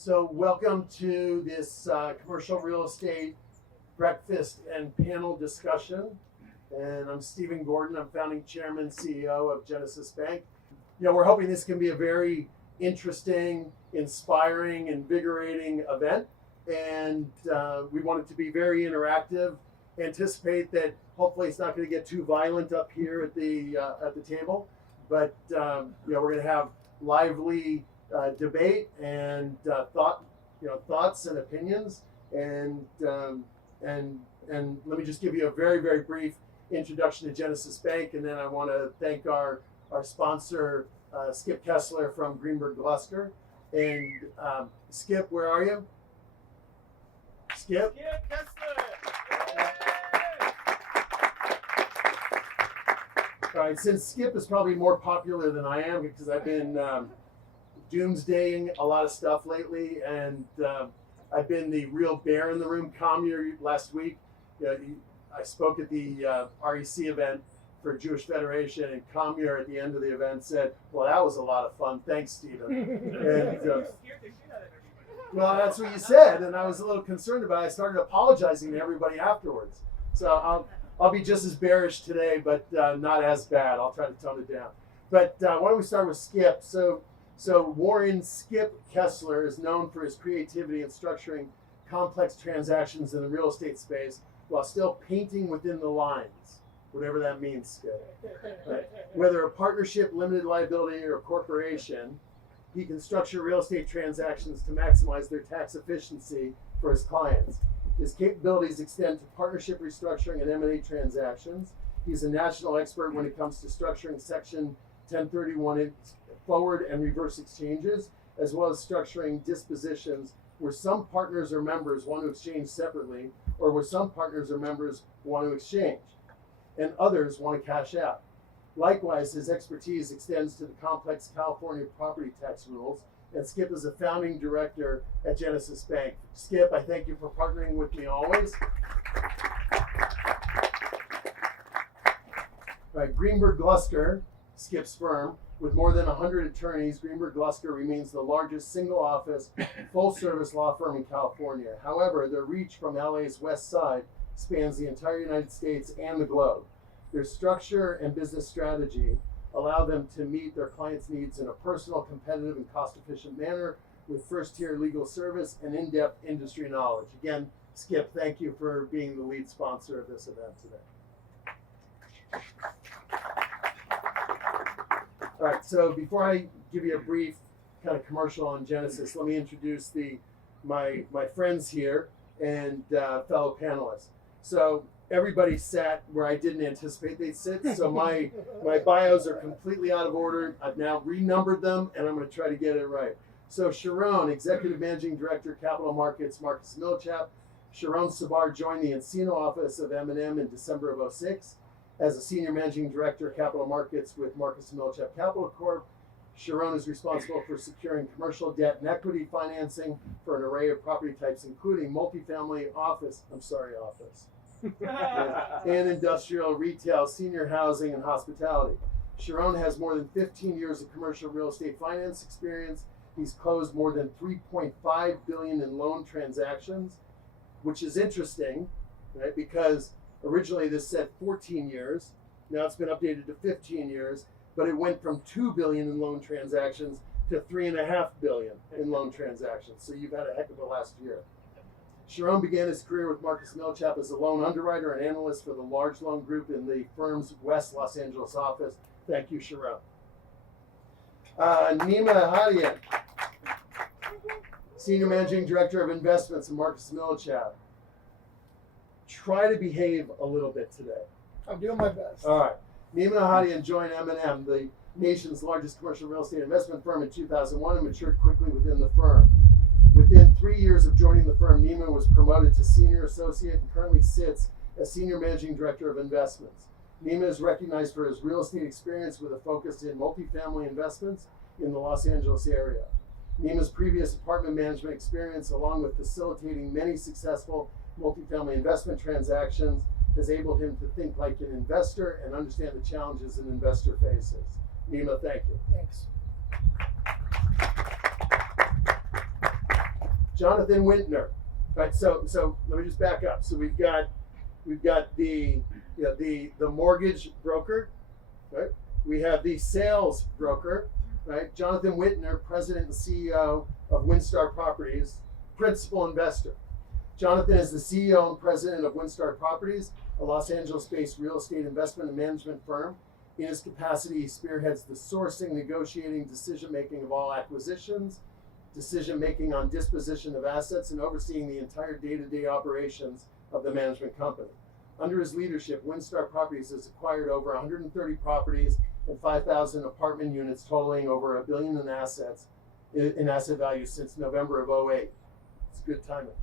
So welcome to this commercial real estate breakfast and panel discussion. And I'm Stephen Gordon. I'm founding chairman, CEO of Genesis Bank. We're hoping this can be a very interesting, inspiring, invigorating event. And we want it to be very interactive. Anticipate that hopefully it's not going to get too violent up here at the table. But we're going to have lively debate and thoughts and opinions, and let me just give you a very, very brief introduction to Genesis Bank, and then I want to thank our sponsor, Skip Kessler from Greenberg Glusker. And Skip, where are you? Skip? Skip Kessler! All right, since Skip is probably more popular than I am because I've been doomsdaying a lot of stuff lately, and I've been the real bear in the room. Commune last week, I spoke at the REC event for Jewish Federation, and Commune at the end of the event said, "Well, that was a lot of fun. Thanks, Stephen." And, well, that's what you said, and I was a little concerned about it. I started apologizing to everybody afterwards. So I'll be just as bearish today, but not as bad. I'll try to tone it down. But why don't we start with Skip? So Warren Skip Kessler is known for his creativity in structuring complex transactions in the real estate space while still painting within the lines, whatever that means, Skip. Right? Whether a partnership, limited liability, or corporation, he can structure real estate transactions to maximize their tax efficiency for his clients. His capabilities extend to partnership restructuring and M&A transactions. He's a national expert when it comes to structuring Section 1031 forward and reverse exchanges, as well as structuring dispositions where some partners or members want to exchange separately, or where some partners or members want to exchange, and others want to cash out. Likewise, his expertise extends to the complex California property tax rules, and Skip is a founding director at Genesis Bank. Skip, I thank you for partnering with me always. All right, Greenberg Glusker, Skip's firm, with more than 100 attorneys, Greenberg Glusker remains the largest single-office, full-service law firm in California. However, their reach from LA's west side spans the entire United States and the globe. Their structure and business strategy allow them to meet their clients' needs in a personal, competitive, and cost-efficient manner with first-tier legal service and in-depth industry knowledge. Again, Skip, thank you for being the lead sponsor of this event today. All right, so before I give you a brief kind of commercial on Genesis, let me introduce my friends here and fellow panelists. So everybody sat where I didn't anticipate they'd sit, so my bios are completely out of order. I've now renumbered them, and I'm going to try to get it right. So Sharone, Executive Managing Director, Capital Markets, Marcus Millichap. Sharone Sabar joined the Encino office of M&M in December of 2006. As a Senior Managing Director of Capital Markets with Marcus Millichap Capital Corp. Sharone is responsible for securing commercial debt and equity financing for an array of property types, including multifamily office, and industrial, retail, senior housing, and hospitality. Sharone has more than 15 years of commercial real estate finance experience. He's closed more than $3.5 billion in loan transactions, which is interesting, right? Because originally this said 14 years. Now it's been updated to 15 years, but it went from $2 billion in loan transactions to $3.5 billion in loan transactions. So you've had a heck of a last year. Sharone began his career with Marcus Millichap as a loan underwriter and analyst for the large loan group in the firm's West Los Angeles office. Thank you, Sharone. Neema Ahadian, Senior Managing Director of Investments at Marcus Millichap. Try to behave a little bit today. I'm doing my best. All right. Neema Ahadian joined M&M, the nation's largest commercial real estate investment firm, in 2001 and matured quickly within the firm. Within 3 years of joining the firm, Neema was promoted to senior associate and currently sits as Senior Managing Director of Investments. Neema is recognized for his real estate experience with a focus in multifamily investments in the Los Angeles area. Neema's previous apartment management experience, along with facilitating many successful multifamily investment transactions, has enabled him to think like an investor and understand the challenges an investor faces. Neema, thank you. Thanks. Jonathan Wintner. Right, so let me just back up. So we've got the the mortgage broker, right? We have the sales broker, right? Jonathan Wintner, president and CEO of Winstar Properties, principal investor. Jonathan is the CEO and president of Winstar Properties, a Los Angeles-based real estate investment and management firm. In his capacity, he spearheads the sourcing, negotiating, decision-making of all acquisitions, decision-making on disposition of assets, and overseeing the entire day-to-day operations of the management company. Under his leadership, Winstar Properties has acquired over 130 properties and 5,000 apartment units, totaling over $1 billion in asset value since November of 2008. It's good timing.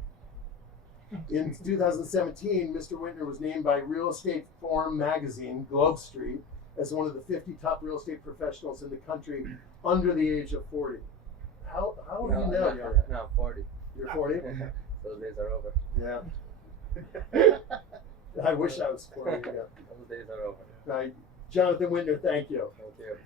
In 2017, Mr. Wintner was named by Real Estate Forum magazine, Globe Street, as one of the 50 top real estate professionals in the country under the age of 40. How old are you now? No, I'm 40. You're 40? Those days are over. Yeah. I wish I was 40. Yeah. Those days are over. Right. Jonathan Wintner, thank you. Thank you.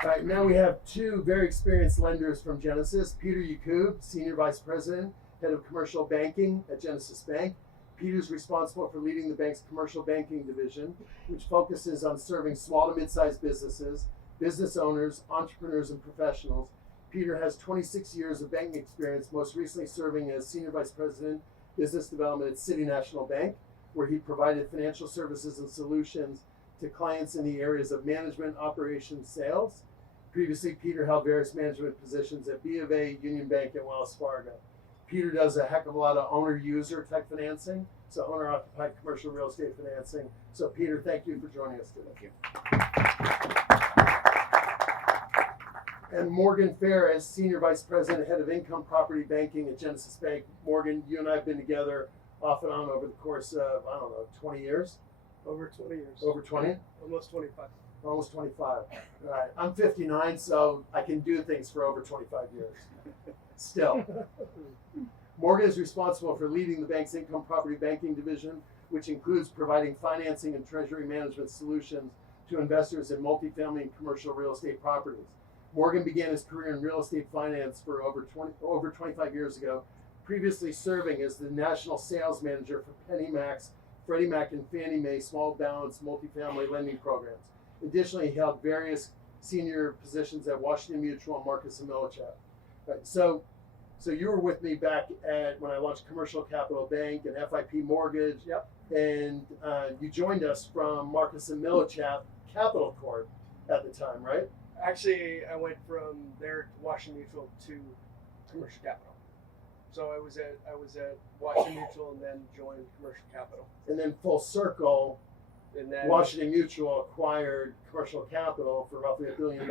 All right, now we have two very experienced lenders from Genesis. Peter Yacoub, Senior Vice President, Head of Commercial Banking at Genesis Bank. Peter's responsible for leading the bank's commercial banking division, which focuses on serving small to mid-sized businesses, business owners, entrepreneurs, and professionals. Peter has 26 years of banking experience, most recently serving as Senior Vice President, Business Development at City National Bank, where he provided financial services and solutions to clients in the areas of management, operations, sales. Previously, Peter held various management positions at B of A, Union Bank, and Wells Fargo. Peter does a heck of a lot of owner-user type financing, so owner-occupied commercial real estate financing. So Peter, thank you for joining us today. And Morgan Ferris, Senior Vice President, Head of Income Property Banking at Genesis Bank. Morgan, you and I have been together off and on over the course of, 20 years? Over 20 years. Over 20? Almost 25. Almost 25. All right. I'm 59, so I can do things for over 25 years. Still. Morgan is responsible for leading the bank's income property banking division, which includes providing financing and treasury management solutions to investors in multifamily and commercial real estate properties. Morgan began his career in real estate finance for over 25 years ago, previously serving as the national sales manager for PennyMac's, Freddie Mac, and Fannie Mae small balance multifamily lending programs. Additionally, he held various senior positions at Washington Mutual and Marcus & Millichap. Right, so you were with me back at when I launched Commercial Capital Bank and FIP Mortgage. Yep. And you joined us from Marcus & Millichap Capital Corp at the time, right? Actually, I went from there to Washington Mutual to Commercial Capital. So I was at Washington Mutual and then joined Commercial Capital. And then full circle, And then Washington Mutual acquired Commercial Capital for roughly $1 billion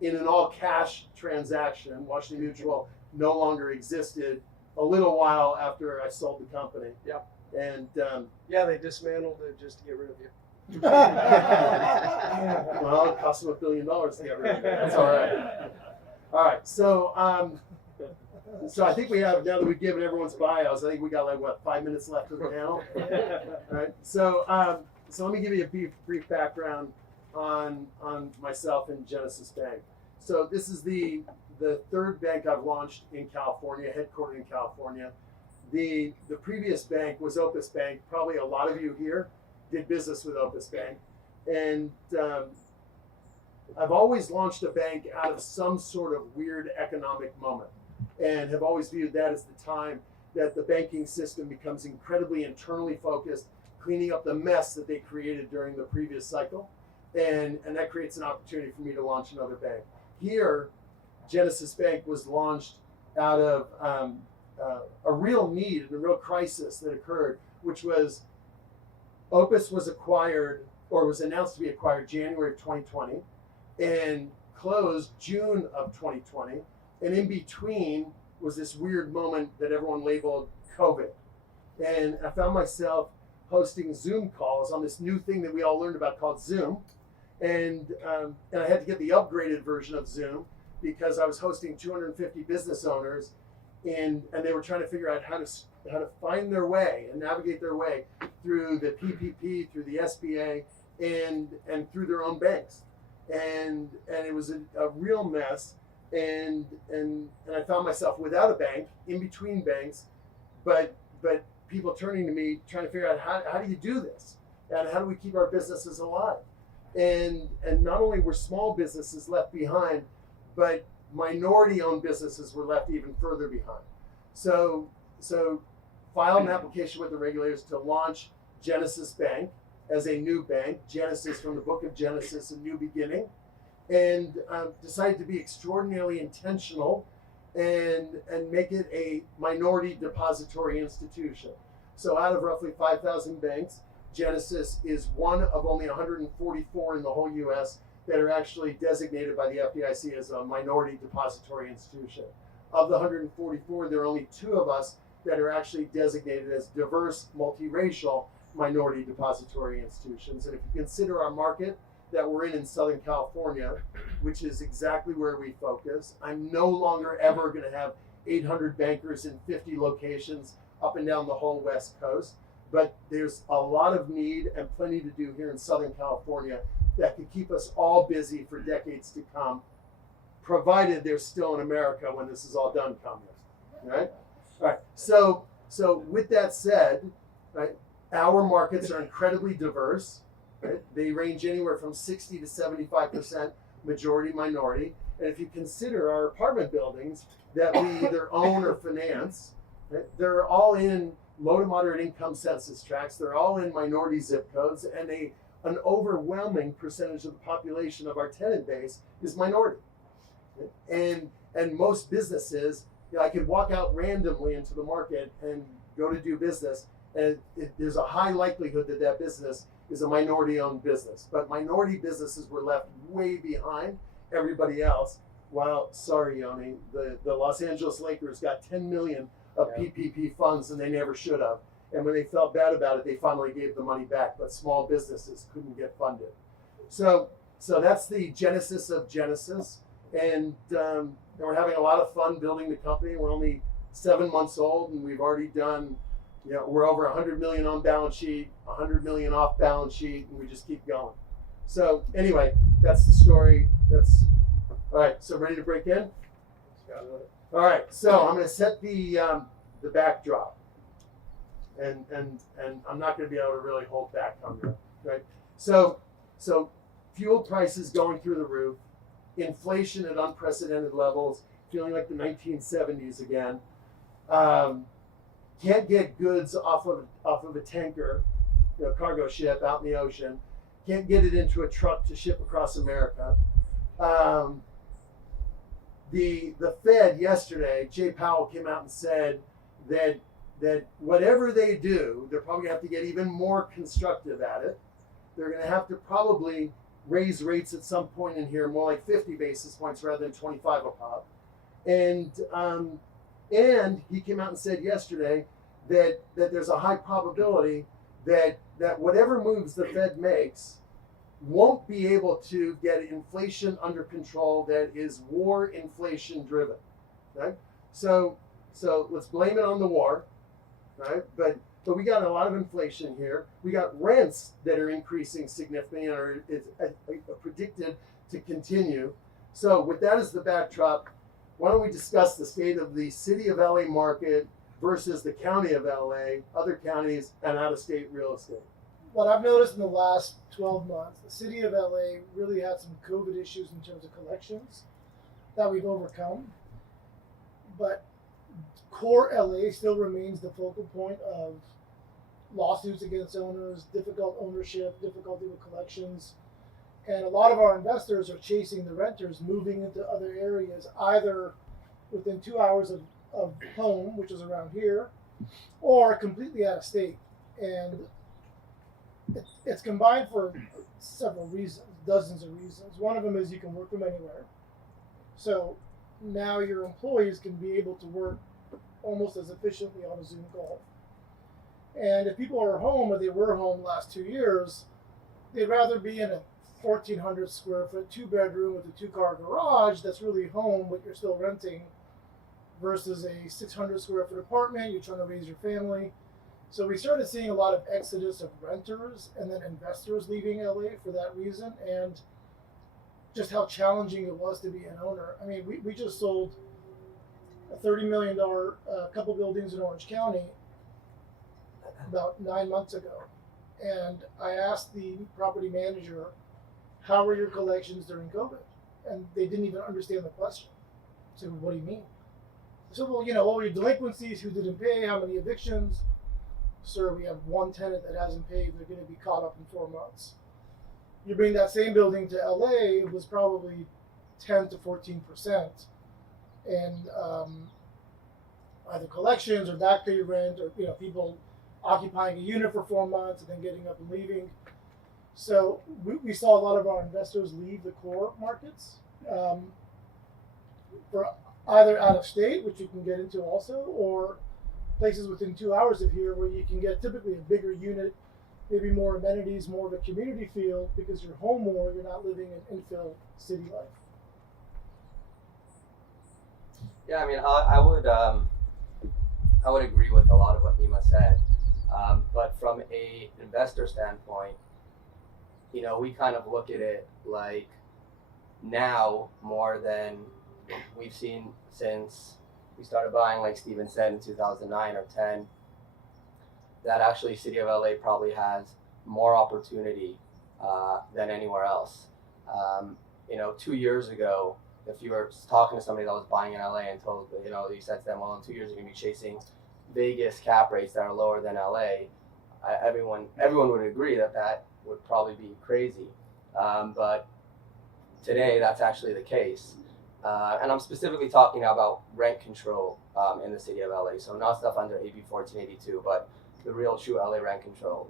in an all-cash transaction. Washington Mutual no longer existed a little while after I sold the company. Yep. And yeah, they dismantled it just to get rid of you. well, it cost them $1 billion to get rid of it. That's all right. All right. So I think we have, now that we've given everyone's bios, I think we got 5 minutes left of the panel. All right. So let me give you a brief background on myself and Genesis Bank. So this is the third bank I've launched in California, headquartered in California. The previous bank was Opus Bank. Probably a lot of you here did business with Opus Bank. And I've always launched a bank out of some sort of weird economic moment, and have always viewed that as the time that the banking system becomes incredibly internally focused, cleaning up the mess that they created during the previous cycle. And that creates an opportunity for me to launch another bank. Here, Genesis Bank was launched out of a real need and a real crisis that occurred, which was Opus was acquired, or was announced to be acquired, January of 2020, and closed June of 2020. And in between was this weird moment that everyone labeled COVID. And I found myself hosting Zoom calls on this new thing that we all learned about called Zoom. And I had to get the upgraded version of Zoom because I was hosting 250 business owners, and they were trying to figure out how to find their way and navigate their way through the PPP, through the SBA, and through their own banks. And it was a real mess. and I found myself without a bank, in between banks, but people turning to me trying to figure out how do you do this, and how do we keep our businesses alive, and not only were small businesses left behind, but minority-owned businesses were left even further behind. So filed an application with the regulators to launch Genesis Bank as a new bank, Genesis from the book of Genesis, a new beginning, and decided to be extraordinarily intentional and make it a minority depository institution. So out of roughly 5,000 banks, Genesis is one of only 144 in the whole US that are actually designated by the FDIC as a minority depository institution. Of the 144, there are only 2 of us that are actually designated as diverse, multiracial minority depository institutions. And if you consider our market that we're in Southern California, which is exactly where we focus, I'm no longer ever going to have 800 bankers in 50 locations up and down the whole West Coast. But there's a lot of need and plenty to do here in Southern California that could keep us all busy for decades to come, provided they're still in America when this is all done, communists. Right? All right. So with that said, right, our markets are incredibly diverse. Right? They range anywhere from 60 to 75% majority minority. And if you consider our apartment buildings that we either own or finance, right, they're all in low to moderate income census tracts. They're all in minority zip codes, and an overwhelming percentage of the population of our tenant base is minority. And most businesses, I could walk out randomly into the market and go to do business, and there's a high likelihood that business is a minority-owned business. But minority businesses were left way behind everybody else. While, sorry, Yoni, the Los Angeles Lakers got 10 million of PPP funds, and they never should have. And when they felt bad about it, they finally gave the money back. But small businesses couldn't get funded. So that's the genesis of Genesis. And we're having a lot of fun building the company. We're only 7 months old, and we've already done, we're over 100 million on balance sheet, 100 million off balance sheet, and we just keep going. So anyway, that's the story. That's all right. So ready to break in? All right. So I'm going to set the backdrop, and I'm not going to be able to really hold back on that. Right. So fuel prices going through the roof. Inflation at unprecedented levels, feeling like the 1970s again. Can't get goods off of a tanker, cargo ship out in the ocean. Can't get it into a truck to ship across America. The Fed yesterday, Jay Powell came out and said that whatever they do, they're probably going to have to get even more constructive at it. They're going to have to probably raise rates at some point in here, more like 50 basis points rather than 25 a pop. And he came out and said yesterday that there's a high probability that whatever moves the Fed makes won't be able to get inflation under control that is war inflation driven. Right? So let's blame it on the war, right? But we got a lot of inflation here. We got rents that are increasing significantly and are predicted to continue. So with that as the backdrop, why don't we discuss the state of the city of LA market versus the county of LA, other counties, and out-of-state real estate? What I've noticed in the last 12 months, the city of LA really had some COVID issues in terms of collections that we've overcome. But core LA still remains the focal point of lawsuits against owners, difficult ownership, difficulty with collections. And a lot of our investors are chasing the renters, moving into other areas, either within 2 hours of home, which is around here, or completely out of state. And it's combined for several reasons, dozens of reasons. One of them is you can work from anywhere. So now your employees can be able to work almost as efficiently on a Zoom call. And if people are home, or they were home the last 2 years, they'd rather be in a 1,400 square foot 2-bedroom with a 2-car garage that's really home, but you're still renting, versus a 600 square foot apartment. You're trying to raise your family. So we started seeing a lot of exodus of renters and then investors leaving LA for that reason. And just how challenging it was to be an owner. I mean, we just sold a $30 million couple buildings in Orange County about 9 months ago. And I asked the property manager, how were your collections during COVID? And they didn't even understand the question. I said, well, what do you mean? I said, well, all your delinquencies, who didn't pay, how many evictions? Sir, we have one tenant that hasn't paid. They're going to be caught up in 4 months. You bring that same building to LA, it was probably 10 to 14%. And either collections or back pay rent, or people occupying a unit for 4 months and then getting up and leaving. So we saw a lot of our investors leave the core markets for either out of state, which you can get into also, or places within 2 hours of here where you can get typically a bigger unit, maybe more amenities, more of a community feel because you're home more, you're not living an infill city life. Yeah, I mean, I would agree with a lot of what Neema said, but from a investor standpoint, we kind of look at it like now more than we've seen since we started buying, like Steven said, in 2009 or 10. That actually City of LA probably has more opportunity than anywhere else. 2 years ago, if you were talking to somebody that was buying in LA and told, you said to them, well, in 2 years you're going to be chasing Vegas cap rates that are lower than LA, everyone would agree that would probably be crazy. But today that's actually the case. And I'm specifically talking about rent control in the City of LA. So not stuff under AB 1482, but the real true LA rent control.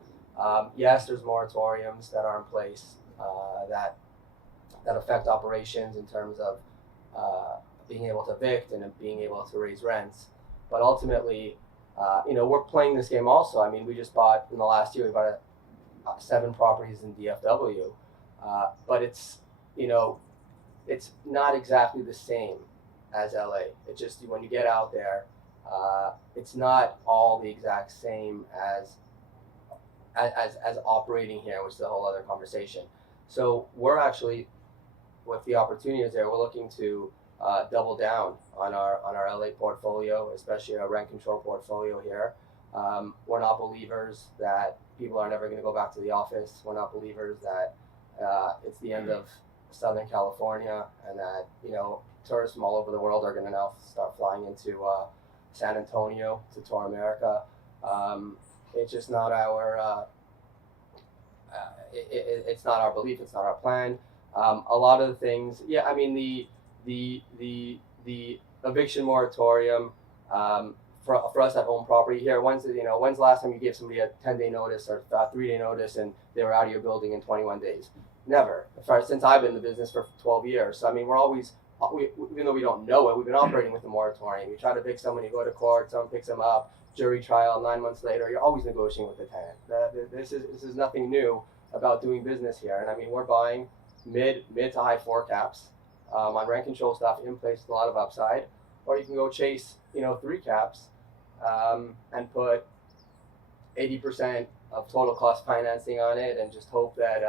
Yes, there's moratoriums that are in place that affect operations in terms of being able to evict and being able to raise rents. But ultimately, we're playing this game also. I mean, we just bought, in the last year, we bought 7 properties in DFW. But it's not exactly the same as LA. It just, when you get out there, it's not all the exact same as operating here, which is a whole other conversation. So we're actually, with the opportunities there, we're looking to double down on our LA portfolio, especially our rent control portfolio here. We're not believers that people are never going to go back to the office. We're not believers that it's the end of Southern California and that tourists from all over the world are going to now start flying into San Antonio to tour America. It's just not our it's not our belief. It's not our plan. A lot of the things, I mean, the eviction moratorium for us that own property here. When's the last time you gave somebody a 10-day notice or a 3-day notice and they were out of your building in 21 days? Never. Since I've been in the business for 12 years. So I mean, we're always, even though we don't know it, we've been operating with a moratorium. You try to evict someone, you go to court, someone picks them up, jury trial, 9 months later, you're always negotiating with the tenant. This is nothing new about doing business here. And I mean, we're buying mid to high 4 caps on rent control stuff in place with a lot of upside, or you can go chase 3 caps and put 80% of total cost financing on it and just hope that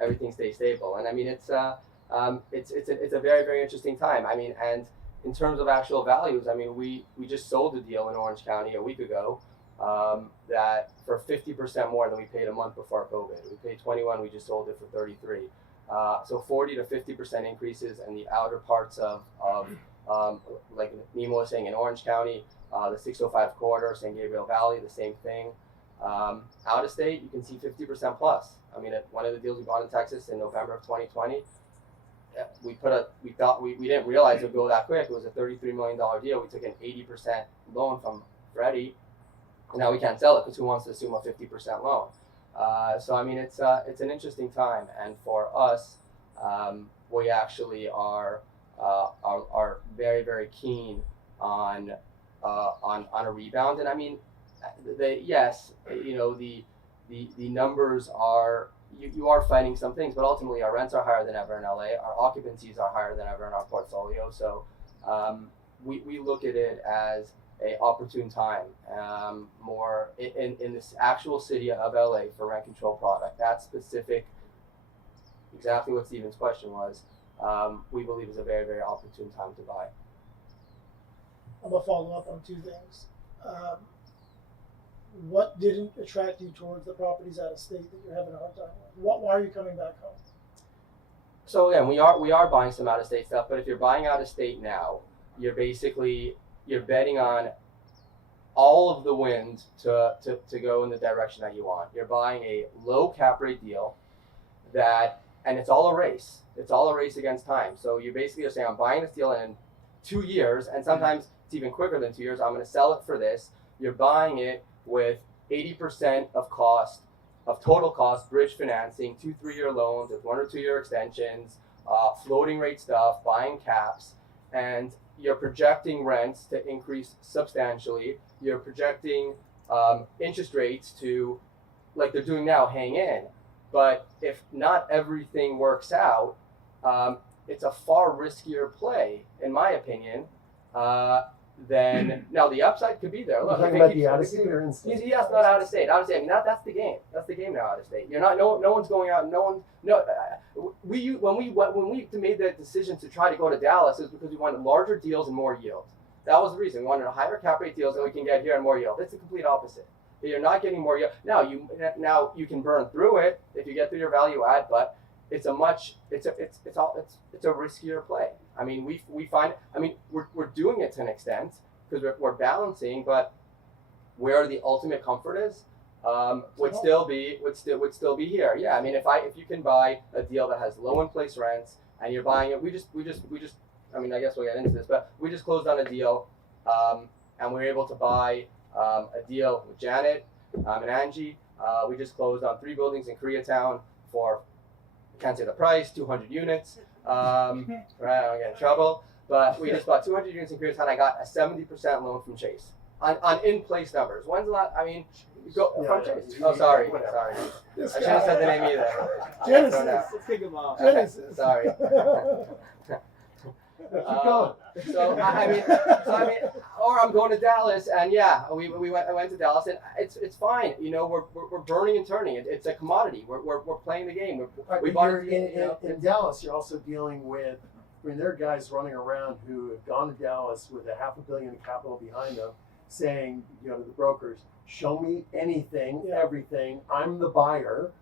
everything stays stable. And I mean, it's a very, very interesting time. I mean, and in terms of actual values, I mean, we just sold a deal in Orange County a week ago that for 50% more than we paid a month before COVID. We paid 21, we just sold it for 33. So 40 to 50% increases in the outer parts of like Neema was saying, in Orange County, the 605 corridor, San Gabriel Valley, the same thing. Out of state, you can see 50% plus. I mean, at one of the deals we bought in Texas in November of 2020, we didn't realize it would go that quick. It was a $33 million deal. We took an 80% loan from Freddie. Now we can't sell it because who wants to assume a 50% loan? So I mean, it's an interesting time, and for us, we actually are very, very keen on a rebound. And I mean, the numbers are, you are fighting some things, but ultimately our rents are higher than ever in LA. Our occupancies are higher than ever in our portfolio. So we look at it as a opportune time, more in this actual city of LA for rent control product. That specific exactly what Stephen's question was, we believe is a very, very opportune time to buy. I'm gonna follow up on two things. What didn't attract you towards the properties out of state that you're having a hard time with? Why are you coming back home? So again, we are buying some out of state stuff, but if you're buying out of state now, you're betting on all of the wind to go in the direction that you want. You're buying a low cap rate deal and it's all a race. It's all a race against time. So you basically are saying, I'm buying this deal in 2 years, and sometimes it's even quicker than 2 years. I'm going to sell it for this. You're buying it with 80% of total cost, bridge financing, 2-3 year loans with 1 or 2 year extensions, floating rate stuff, buying caps, and you're projecting rents to increase substantially. You're projecting interest rates to, like they're doing now, hang in. But if not everything works out, it's a far riskier play, in my opinion, then now the upside could be there. Look, You're talking about the out of state or in state? Yes, not out of state. Out of state. I mean, that's the game. That's the game now. Out of state. You're not. No one's going out. When we made the decision to try to go to Dallas, it was because we wanted larger deals and more yield. That was the reason. We wanted a higher cap rate deals than we can get here and more yield. It's the complete opposite. You're not getting more yield. Now you can burn through it if you get through your value add, but it's a riskier play. I mean, we find. I mean, we're doing it to an extent because we're balancing, but where the ultimate comfort is would still be here. Yeah, I mean, if you can buy a deal that has low in place rents and you're buying it, we just. I mean, I guess we'll get into this, but we just closed on a deal, and we were able to buy a deal with Janet and Angie. We just closed on 3 buildings in Koreatown for, I can't say the price, 200 units. Right, I don't get in trouble. But we just bought 200 units in Koreatown. I got a 70% loan from Chase on in-place numbers. When's the last? I mean, from Chase. Oh, sorry. I shouldn't have said the name either. Genesis. Let's take them off. Genesis. Sorry. Keep going. I mean, or I'm going to Dallas, and yeah, I went to Dallas, and it's fine. You know, we're burning and turning. It's a commodity. We're playing the game. We bought it. In Dallas, you're also dealing with. I mean, there are guys running around who have gone to Dallas with $500 million in capital behind them, saying, to the brokers, "Show me anything, everything. I'm the buyer,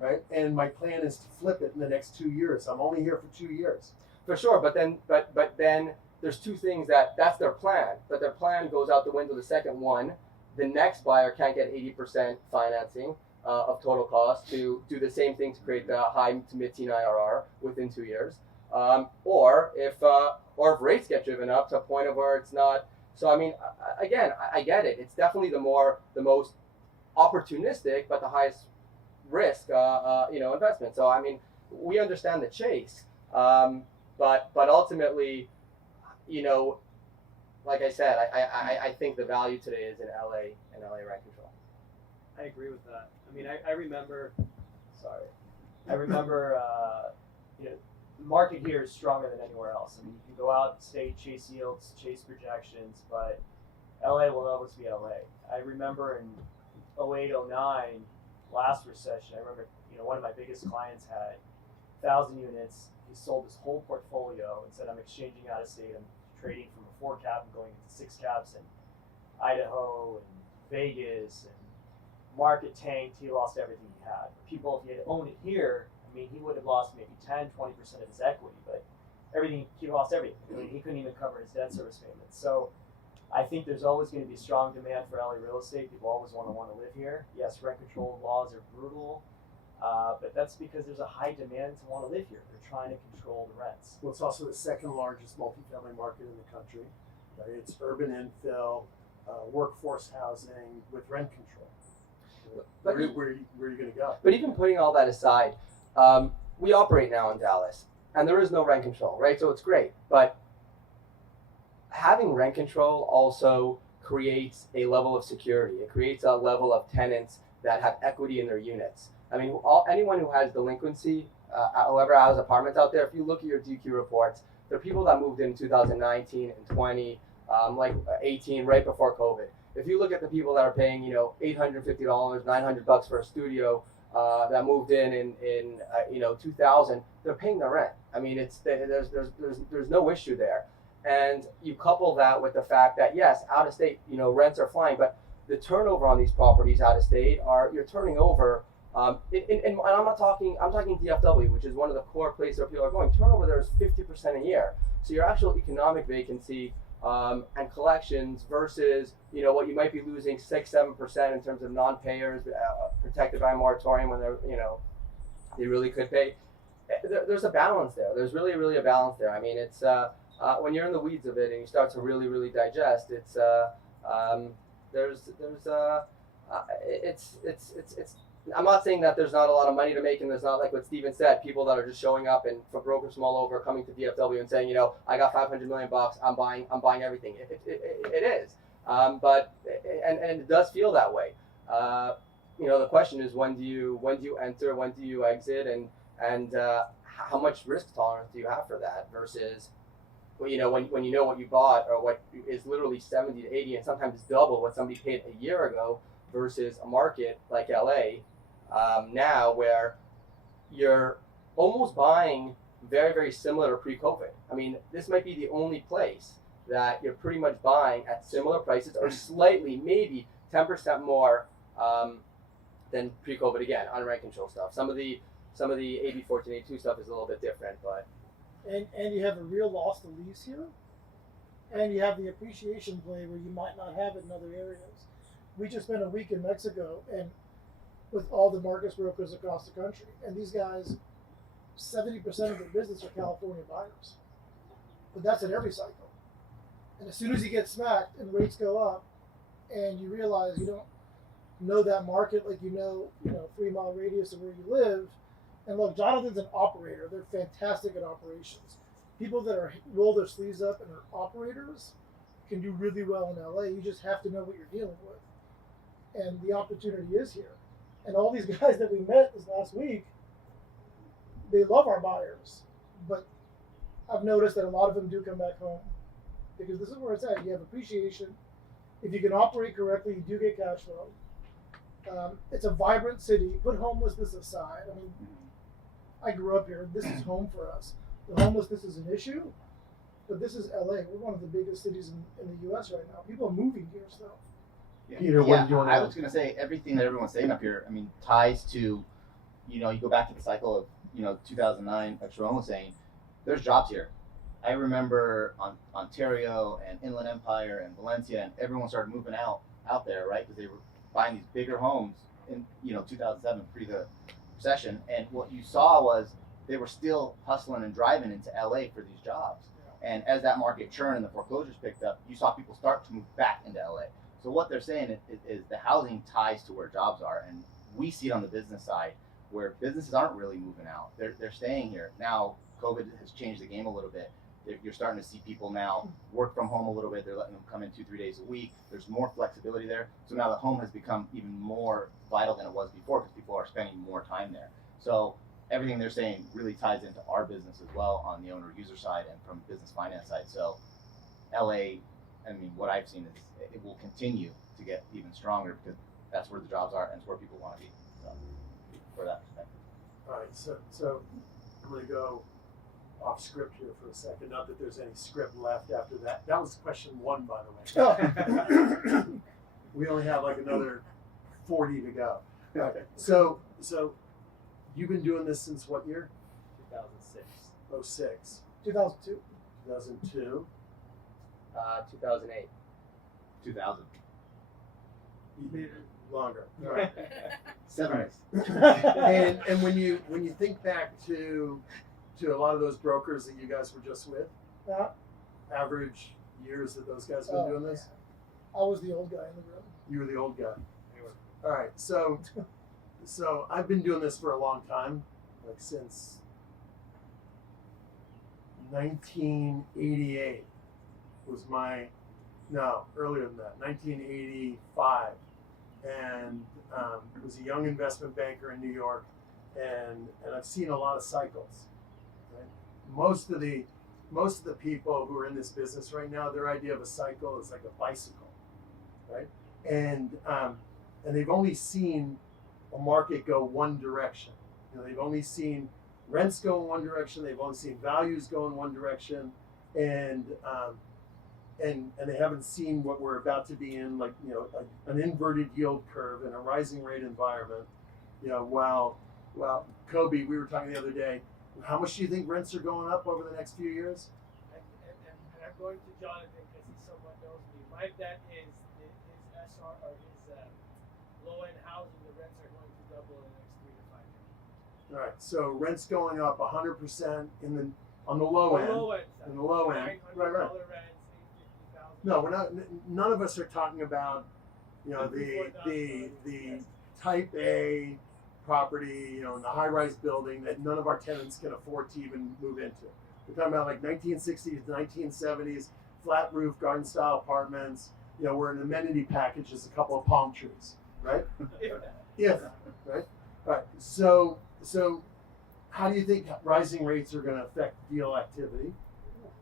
right? And my plan is to flip it in the next 2 years. I'm only here for 2 years." For sure, but then there's 2 things that's their plan, but their plan goes out the window. The second one, the next buyer can't get 80% financing of total cost to do the same thing to create the high to mid-teen IRR within 2 years, or if rates get driven up to a point of where it's not. So I mean, again, I get it. It's definitely the most opportunistic, but the highest risk, investment. So I mean, we understand the chase. But ultimately, like I said, I think the value today is in LA and LA rent control. I agree with that. I mean, I remember, the market here is stronger than anywhere else. I mean, you can go out and state, chase yields, chase projections, but LA will always be LA. I remember in 08, 09, last recession, I remember, one of my biggest clients had 1,000 units. He sold his whole portfolio and said, "I'm exchanging out of state. I'm trading from a 4 cap and going into 6 caps in Idaho and Vegas, and market tanked. He lost everything he had. People, if he had owned it here, I mean, he would have lost maybe 10-20% of his equity, but he lost everything. I mean, he couldn't even cover his debt service payments. So I think there's always going to be strong demand for LA real estate. People always want to live here. Yes, rent control laws are brutal. But that's because there's a high demand to want to live here. They're trying to control the rents. Well, it's also the second largest multifamily market in the country. Right? It's urban infill, workforce housing with rent control. But where are you going to go? But even putting all that aside, we operate now in Dallas, and there is no rent control, right? So it's great. But having rent control also creates a level of security. It creates a level of tenants that have equity in their units. I mean, anyone who has delinquency, whoever has apartments out there, if you look at your DQ reports, there are people that moved in 2019 and 20, like 18, right before COVID. If you look at the people that are paying, $850, $900 for a studio, that moved in 2000, they're paying the rent. I mean, there's no issue there. And you couple that with the fact that yes, out of state, rents are flying, but the turnover on these properties out of state you're turning over. And I'm talking DFW, which is one of the core places where people are going. Turnover there is 50% a year. So your actual economic vacancy and collections versus what you might be losing 6-7% in terms of non-payers protected by a moratorium when they're they really could pay. There's a balance there. There's really a balance there. I mean, it's when you're in the weeds of it and you start to really digest, it's I'm not saying that there's not a lot of money to make, and there's not, like what Steven said, people that are just showing up and from brokers from all over coming to DFW and saying, I got $500 million, I'm buying everything. It is, but it does feel that way. The question is when do you enter, when do you exit, and how much risk tolerance do you have for that versus when you know what you bought or what is literally 70 to 80 and sometimes double what somebody paid a year ago versus a market like LA now where you're almost buying very, very similar to pre-COVID. I mean, this might be the only place that you're pretty much buying at similar prices or slightly, maybe 10% more than pre-COVID again on rent control stuff. Some of the AB 1482 stuff is a little bit different, but and you have a real loss to lease here, and you have the appreciation play where you might not have it in other areas. We just spent a week in Mexico and with all the markets brokers across the country, and these guys, 70% of their business are California buyers, but that's in every cycle. And as soon as you get smacked and rates go up, and you realize you don't know that market like 3-mile radius of where you live. And look, Jonathan's an operator. They're fantastic at operations. People that roll their sleeves up and are operators can do really well in LA. You just have to know what you're dealing with. And the opportunity is here. And all these guys that we met this last week, they love our buyers. But I've noticed that a lot of them do come back home. Because this is where it's at. You have appreciation. If you can operate correctly, you do get cash flow. It's a vibrant city. Put homelessness aside. I mean, I grew up here. This is home for us. The homelessness is an issue, but this is LA. We're one of the biggest cities in the U.S. right now. People are moving here still. Yeah. Peter, what did you want to I was going to say everything that everyone's saying up here, I mean, ties to, you go back to the cycle of, 2009, like Sharone was saying, there's jobs here. I remember Ontario and Inland Empire and Valencia, and everyone started moving out there, right? Because they were buying these bigger homes in 2007 pre the recession, and what you saw was they were still hustling and driving into LA for these jobs. And as that market churned and the foreclosures picked up, you saw people start to move back into LA. So what they're saying is the housing ties to where jobs are, and we see it on the business side where businesses aren't really moving out. They're staying here. Now COVID has changed the game a little bit. You're starting to see people now work from home a little bit. They're letting them come in 2-3 days a week. There's more flexibility there. So now the home has become even more vital than it was before because people are spending more time there. So everything they're saying really ties into our business as well on the owner user side and from business finance side. So LA, I mean, what I've seen is it will continue to get even stronger because that's where the jobs are and it's where people want to be. So for that perspective. All right, so I'm going to go off script here for a second. Not that there's any script left after that. That was question 1, by the way. We only have like another 40 to go. Okay. So you've been doing this since what year? 2006. 06. 2002. 2002. 2008. 2000. Longer. All right. 7 and when you think back to a lot of those brokers that you guys were just with, average years that those guys have been doing this? I was the old guy in the room. You were the old guy. All right, so I've been doing this for a long time, like since 1988 was earlier than that, 1985, and was a young investment banker in New York, and I've seen a lot of cycles. Right? Most of the people who are in this business right now, their idea of a cycle is like a bicycle, right? And they've only seen a market go one direction. You know, they've only seen rents go in one direction. They've only seen values go in one direction, and they haven't seen what we're about to be in, like, you know, an inverted yield curve in a rising rate environment. You know, while Kobe, we were talking the other day, how much do you think rents are going up over the next few years? And I'm going to Jonathan because he somewhat knows me. My bet is his SR or his low-end housing, the rents are going to double in the next 3 to 5 years. All right, so rents going up 100% on the low end. In the low end, right. $900 rents, $850,000. No, we're not. None of us are talking about, you know, the type A property, you know, in the high-rise building that none of our tenants can afford to even move into. We're talking about like 1960s to 1970s, flat roof, garden style apartments. You know, where an amenity package is a couple of palm trees, right? If, right? All right. So how do you think rising rates are going to affect deal activity,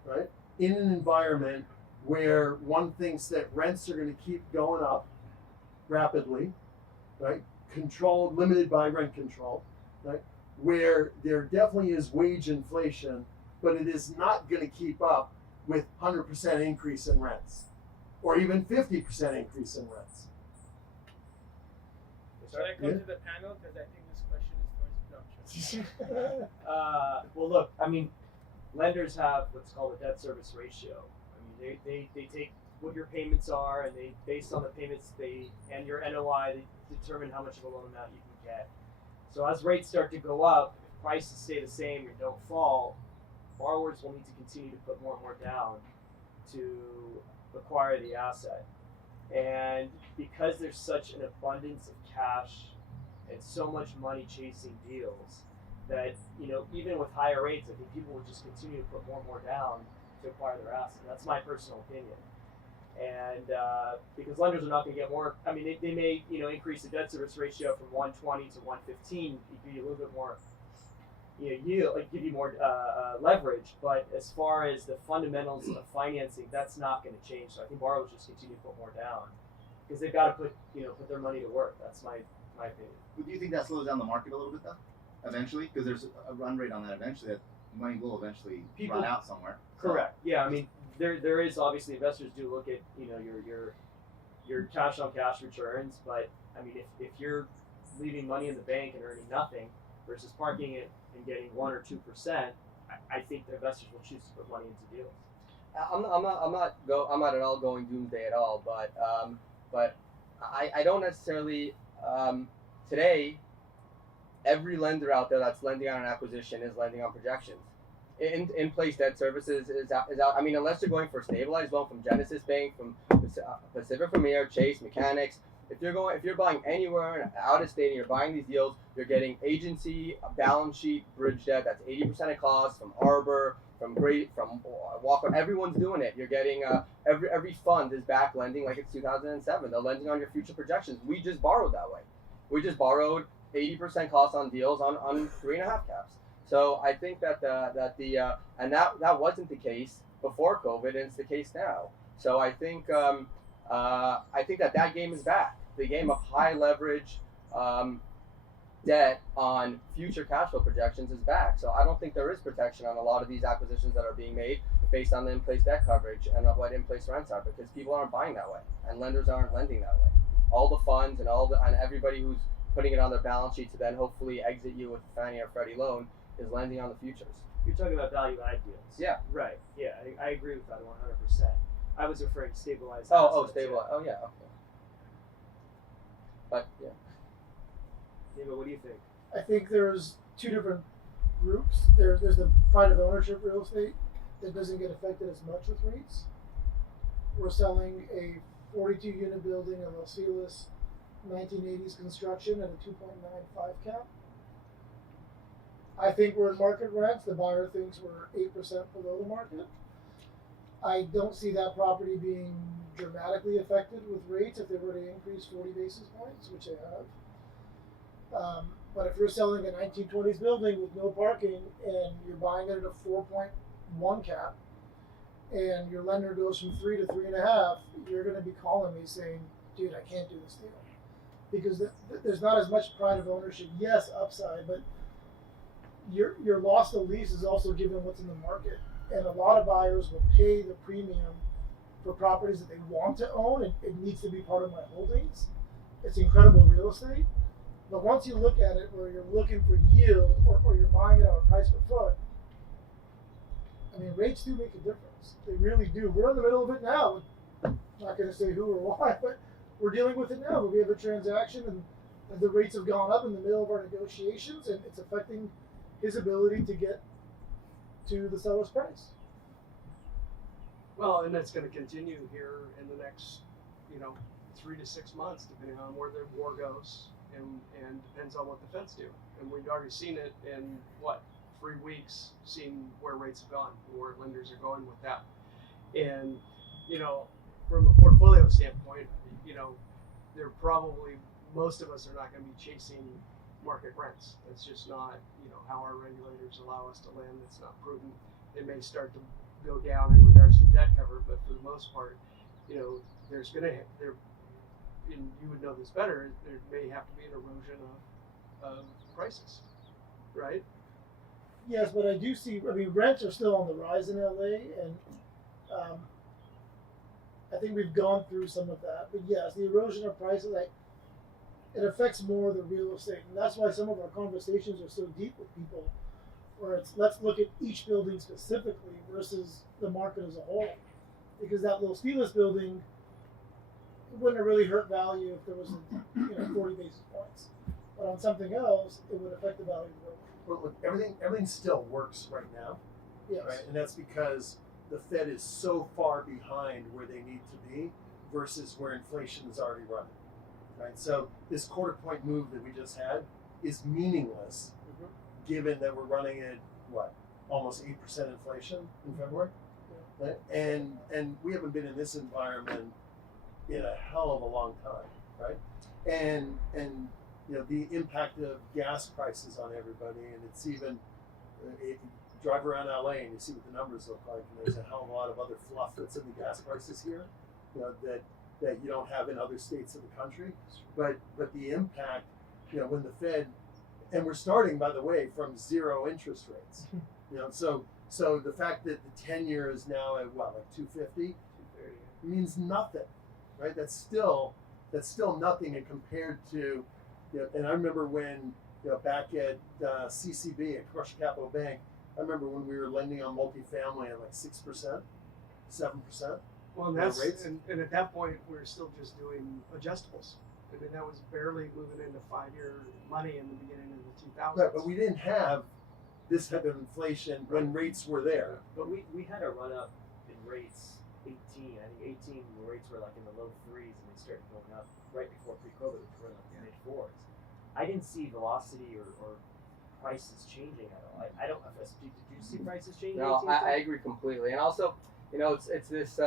right? In an environment where one thinks that rents are going to keep going up rapidly, right? Controlled, limited by rent control, right? Where there definitely is wage inflation, but it is not going to keep up with 100% increase in rents, or even 50% increase in rents. Should I come to the panel? Because I think this question is towards no. Well, look, I mean, lenders have what's called a debt service ratio. I mean, they take what your payments are, and they, based on the payments and your NOI, they determine how much of a loan amount you can get. So as rates start to go up, if prices stay the same or don't fall, borrowers will need to continue to put more and more down to acquire the asset. And because there's such an abundance of cash and so much money chasing deals, that, you know, even with higher rates, I think people will just continue to put more and more down to acquire their asset. That's my personal opinion. And because lenders are not going to get more, I mean, they may, you know, increase the debt service ratio from 120 to 115, give you a little bit more, you know, yield, like give you more leverage. But as far as the fundamentals of financing, that's not going to change. So I think borrowers just continue to put more down because they've got to put their money to work. That's my opinion. But do you think that slows down the market a little bit though? Eventually, because there's a run rate on that. Eventually, that money will eventually run out somewhere. Correct. Yeah. I mean, there is obviously investors do look at, you know, your cash on cash returns, but I mean, if you're leaving money in the bank and earning nothing versus parking it and getting 1 or 2%, I think the investors will choose to put money into deals. I'm not at all going doomsday at all, but I don't necessarily today. Every lender out there that's lending on an acquisition is lending on projections. In place debt services is out. I mean, unless you're going for a stabilized loan from Genesis Bank, from Pacific Premier, Chase, Mechanics. If you're buying anywhere out of state and you're buying these deals, you're getting agency, balance sheet, bridge debt. That's 80% of cost from Arbor, from Walker. Everyone's doing it. You're getting every fund is back lending like it's 2007. They're lending on your future projections. We just borrowed that way. We just borrowed 80% cost on deals on 3.5 caps. So I think that that wasn't the case before COVID, and it's the case now. So I think that game is back. The game of high leverage debt on future cash flow projections is back. So I don't think there is protection on a lot of these acquisitions that are being made based on the in-place debt coverage and what in-place rents are, because people aren't buying that way and lenders aren't lending that way. All the funds and everybody who's putting it on their balance sheet to then hopefully exit you with Fannie or Freddie loan is lending on the futures. You're talking about value add deals. Yeah. Right. Yeah, I agree with that 100%. I was referring to stabilized. Stabilized. Oh yeah. Okay. But yeah. Neema, what do you think? I think there's two different groups. There's the private ownership real estate that doesn't get affected as much with rates. We're selling a 42-unit building in Los Feliz, 1980s construction at a 2.95 cap. I think we're in market rents. The buyer thinks we're 8% below the market. I don't see that property being dramatically affected with rates if they were to increase 40 basis points, which they have. But if you're selling a 1920s building with no parking and you're buying it at a 4.1 cap, and your lender goes from 3 to 3.5, you're going to be calling me saying, "Dude, I can't do this deal." because there's not as much pride of ownership. Yes, upside, but your loss to lease is also given what's in the market, and a lot of buyers will pay the premium for properties that they want to own, and it needs to be part of my holdings. It's incredible real estate, but once you look at it where you're looking for yield or you're buying it on a price per foot, I mean, rates do make a difference. They really do. We're in the middle of it now. I'm not going to say who or why, but we're dealing with it now. But we have a transaction, and the rates have gone up in the middle of our negotiations, and it's affecting his ability to get to the seller's price. Well, and that's going to continue here in the next, 3 to 6 months, depending on where the war goes, and depends on what the Feds do. And we've already seen it in 3 weeks, seeing where rates have gone, and where lenders are going with that. And from a portfolio standpoint, they're probably, most of us are not going to be chasing market rents. That's just not, how our regulators allow us to lend. That's not prudent. It may start to go down in regards to debt cover, but for the most part, there's going to, and you would know this better, there may have to be an erosion of prices, right? Yes, but I do see, rents are still on the rise in LA, and I think we've gone through some of that. But yes, the erosion of prices, it affects more the real estate. And that's why some of our conversations are so deep with people, where it's let's look at each building specifically versus the market as a whole. Because that Los Feliz building, it wouldn't have really hurt value if there was 40 basis points. But on something else, it would affect the value of the building. Well, look, everything still works right now, Yes. right? And that's because the Fed is so far behind where they need to be versus where inflation is already running, right? So this quarter point move that we just had is meaningless, given that we're running at almost 8% inflation in February, right? And we haven't been in this environment in a hell of a long time, right? And the impact of gas prices on everybody, and it's even drive around LA and you see what the numbers look like, and there's a hell of a lot of other fluff that's in the gas prices here, that you don't have in other states of the country. But the impact, when the Fed, and we're starting, by the way, from zero interest rates, so the fact that the 10-year is now at 250 means nothing, right? That's still nothing, and compared to, and I remember when, back at CCB, at Commercial Capital Bank, I remember when we were lending on multifamily at 6%, 7%. Well, and that's and at that point we were still just doing adjustables. I mean, that was barely moving into 5-year money in the beginning of the 2000s. Right, but we didn't have this type of inflation when rates were there. But we had a run up in rates 18. I think 18 the rates were in the low 3s, and they started going up right before pre-COVID, which were in the mid 4s. I didn't see velocity or prices changing at all. I don't. Did you see prices changing? No, I agree completely. And also, it's this.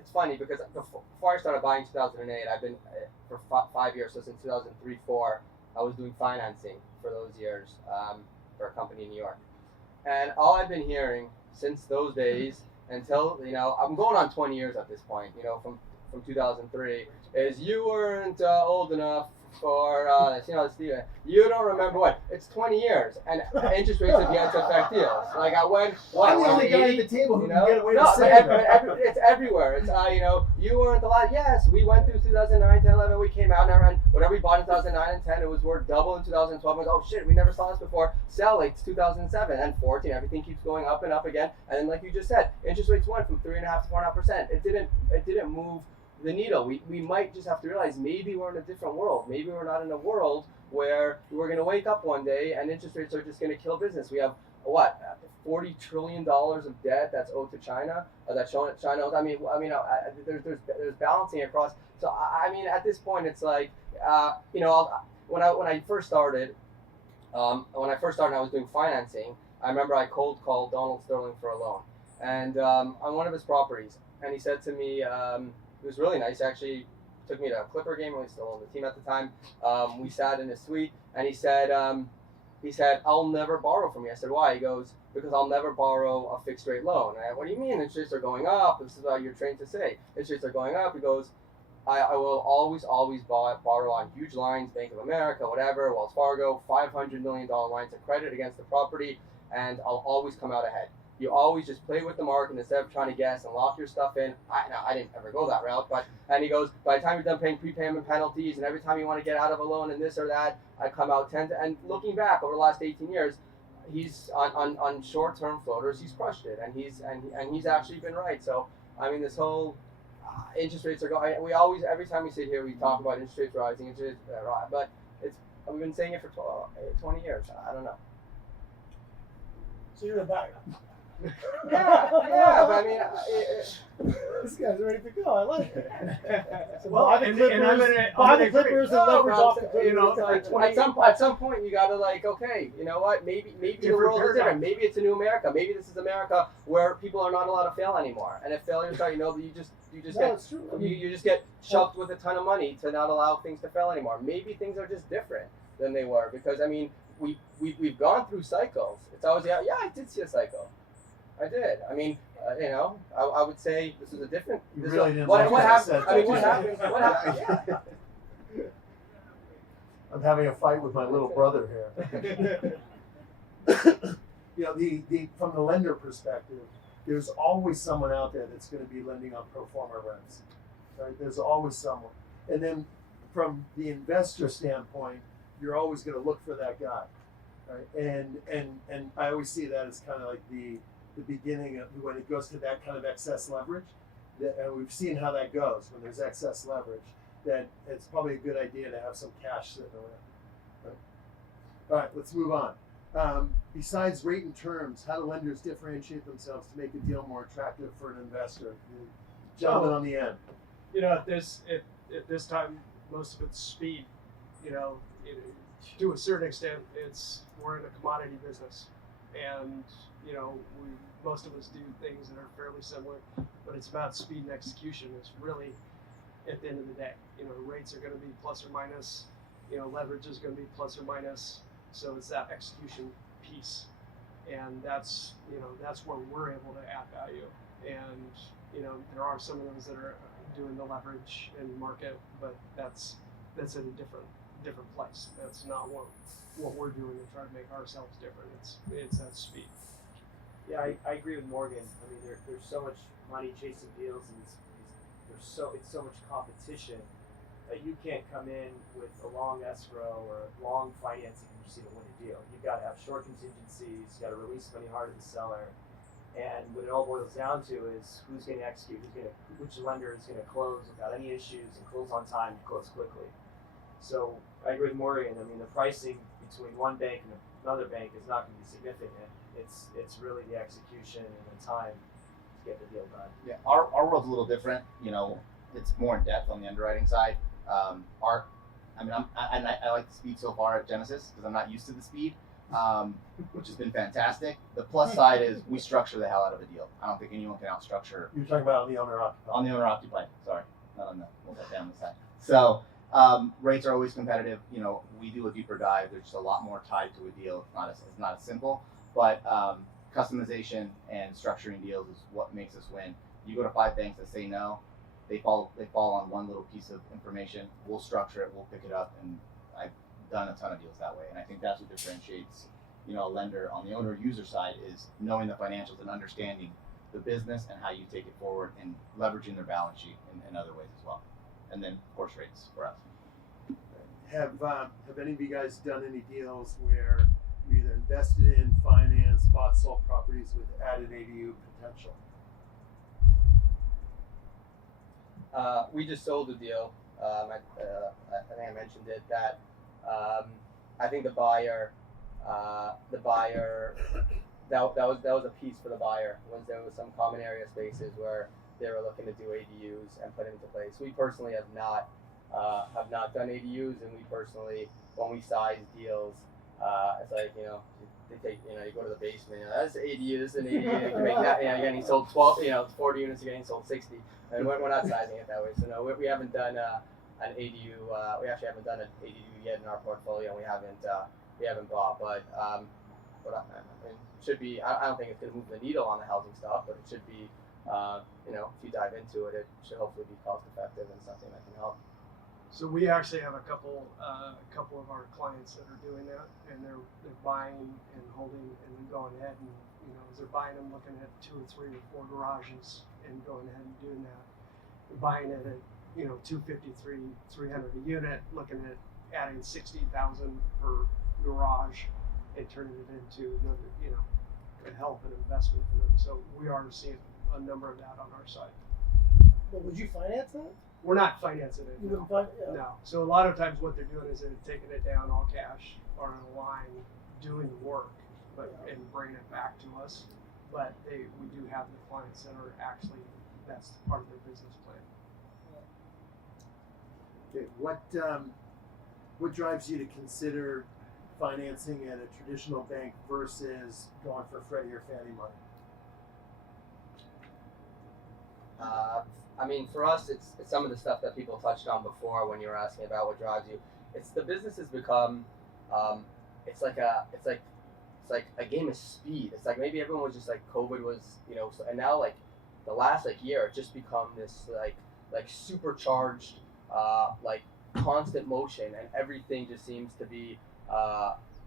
It's funny because before I started buying in 2008, I've been for 5 years. So since 2003-4, I was doing financing for those years for a company in New York. And all I've been hearing since those days until I'm going on 20 years at this point. From 2003 is you weren't old enough for you don't remember what it's 20 years, and interest rates have yet to affect deals. I went. I'm the only guy at the table who can get away with saying that. It's everywhere. It's you weren't allowed. Yes, we went through 2009, 10, 11. We came out and whatever we bought in 2009 and 10, it was worth double in 2012. Oh shit, we never saw this before. Sell 2007 and 14. Everything keeps going up and up again. And then, like you just said, interest rates went from 3.5% to 4.5%. It didn't move the needle. We might just have to realize maybe we're in a different world. Maybe we're not in a world where we're going to wake up one day and interest rates are just going to kill business. We have $40 trillion of debt that's owed to China. That's China owes. There's balancing across. So at this point, it's when I first started, I was doing financing. I remember I cold called Donald Sterling for a loan, and on one of his properties, and he said to me. It was really nice. Actually, took me to a Clipper game. I was still on the team at the time. We sat in his suite, and he said, "I'll never borrow from you." I said, "Why?" He goes, "Because I'll never borrow a fixed rate loan." And I, what do you mean? Interest rates are going up. This is what you're trained to say. Interest rates are going up. He goes, I will always borrow on huge lines, Bank of America, whatever, Wells Fargo, $500 million lines of credit against the property, and I'll always come out ahead. You always just play with the market instead of trying to guess and lock your stuff in. I didn't ever go that route, and he goes, by the time you're done paying prepayment penalties and every time you want to get out of a loan and this or that, I come out and looking back over the last 18 years, he's on short-term floaters, he's crushed it, and he's actually been right. So, I mean, this whole interest rates are going. We always, every time we sit here, we talk about interest rates rising, but we've been saying it for 20 years. I don't know. So you're a buyer. yeah, but I mean, This guy's ready to go. I like it. So Well, buy the and Clippers, I'm buy the agree. Clippers and No, leverage but off the Clippers. you know, like at some point you gotta okay, you know what? Maybe the Different world is paradigm. different. Maybe it's a new America. Maybe this is America where people are not allowed to fail anymore. And if failures start, you just No, get it's true. I mean, you just get shoved with a ton of money to not allow things to fail anymore. Maybe things are just different than they were, because I mean we've gone through cycles. It's always yeah, I did see a cycle. I did. I mean, I would say this is a different. You this really is, didn't what, like what what I happened? said, I mean, did what you? happened? What happened? Yeah. I'm having a fight with my little brother here. You know, the from the lender perspective, there's always someone out there that's going to be lending on pro forma rents, right? There's always someone. And then from the investor standpoint, you're always going to look for that guy, right? And I always see that as kind of like the beginning of when it goes to that kind of excess leverage. And we've seen how that goes when there's excess leverage. That it's probably a good idea to have some cash sitting around. Right? All right, let's move on. Besides rate and terms, how do lenders differentiate themselves to make a deal more attractive for an investor? The gentleman on the end. You know, at this time, most of it's speed. You know, to a certain extent, we're in a commodity business, and you know, most of us do things that are fairly similar, but it's about speed and execution. It's really, at the end of the day, you know, rates are going to be plus or minus, you know, leverage is going to be plus or minus. So it's that execution piece, and that's where we're able to add value. And you know, there are some of those that are doing the leverage and market, but that's in a different place. That's not what we're doing to try to make ourselves different. It's that speed. Yeah, I agree with Morgan. I mean, there's so much money chasing deals, and it's so much competition that you can't come in with a long escrow or long financing and just to win a deal. You've got to have short contingencies. You got to release money hard to the seller, and what it all boils down to is who's going to execute, which lender is going to close without any issues and close on time and close quickly. So I agree with Morgan. I mean, the pricing between one bank and another bank is not going to be significant. It's really the execution and the time to get the deal done. Yeah, our world's a little different. You know, it's more in depth on the underwriting side. I like the speed so far at Genesis because I'm not used to the speed, which has been fantastic. The plus side is we structure the hell out of a deal. I don't think anyone can outstructure. You're talking about on the owner occupied. On the owner occupied, sorry, not on the multifamily side. So rates are always competitive. You know, we do a deeper dive. There's just a lot more tied to a deal. It's not as simple, but customization and structuring deals is what makes us win. You go to 5 banks that say no, they fall on one little piece of information. We'll structure it, we'll pick it up, and I've done a ton of deals that way. And I think that's what differentiates, you know, a lender on the owner user side is knowing the financials and understanding the business and how you take it forward and leveraging their balance sheet in other ways as well. And then of course rates for us. Have any of you guys done any deals where you either invested in, financed, bought, sold properties with added ADU potential? We just sold a deal. I think I mentioned it that I think the buyer that was a piece for the buyer was there was some common area spaces where they were looking to do ADUs and put it into place. We personally have not done ADUs, and we personally, when we size deals, it's like, you know, they take, you know, you go to the basement, you know, that's an ADU, this is an ADU, you can make that, you know, again, he sold 12, you know, 40 units again, he sold 60, and we're not sizing it that way. So no, we haven't done an ADU, we actually haven't done an ADU yet in our portfolio, and we haven't bought, but I mean, it should be, I don't think it's going to move the needle on the housing stuff, but it should be you know, if you dive into it, it should hopefully be cost effective and something that can help. So we actually have a couple of our clients that are doing that, and they're buying and holding and then going ahead and, you know, as they're buying them, looking at 2 or 3 or 4 garages and going ahead and doing that. They're buying it at, you know, $253, $300 a unit, looking at adding $60,000 per garage and turning it into another, you know, a help and investment for them. So we are seeing a number of that on our side. But would you finance that? We're not financing it. You No. wouldn't yeah. No. So a lot of times what they're doing is they're taking it down all cash or on a line, doing the work, but and bringing it back to us. But we do have the clients that are actually, that's part of their business plan. Okay. What drives you to consider financing at a traditional bank versus going for Freddie or Fannie money? I mean, for us, it's some of the stuff that people touched on before when you were asking about what drives you. It's the business has become, it's like a game of speed. It's like maybe everyone was just like COVID was, you know, so, and now like the last like year, it's just become this like supercharged, like constant motion, and everything just seems to be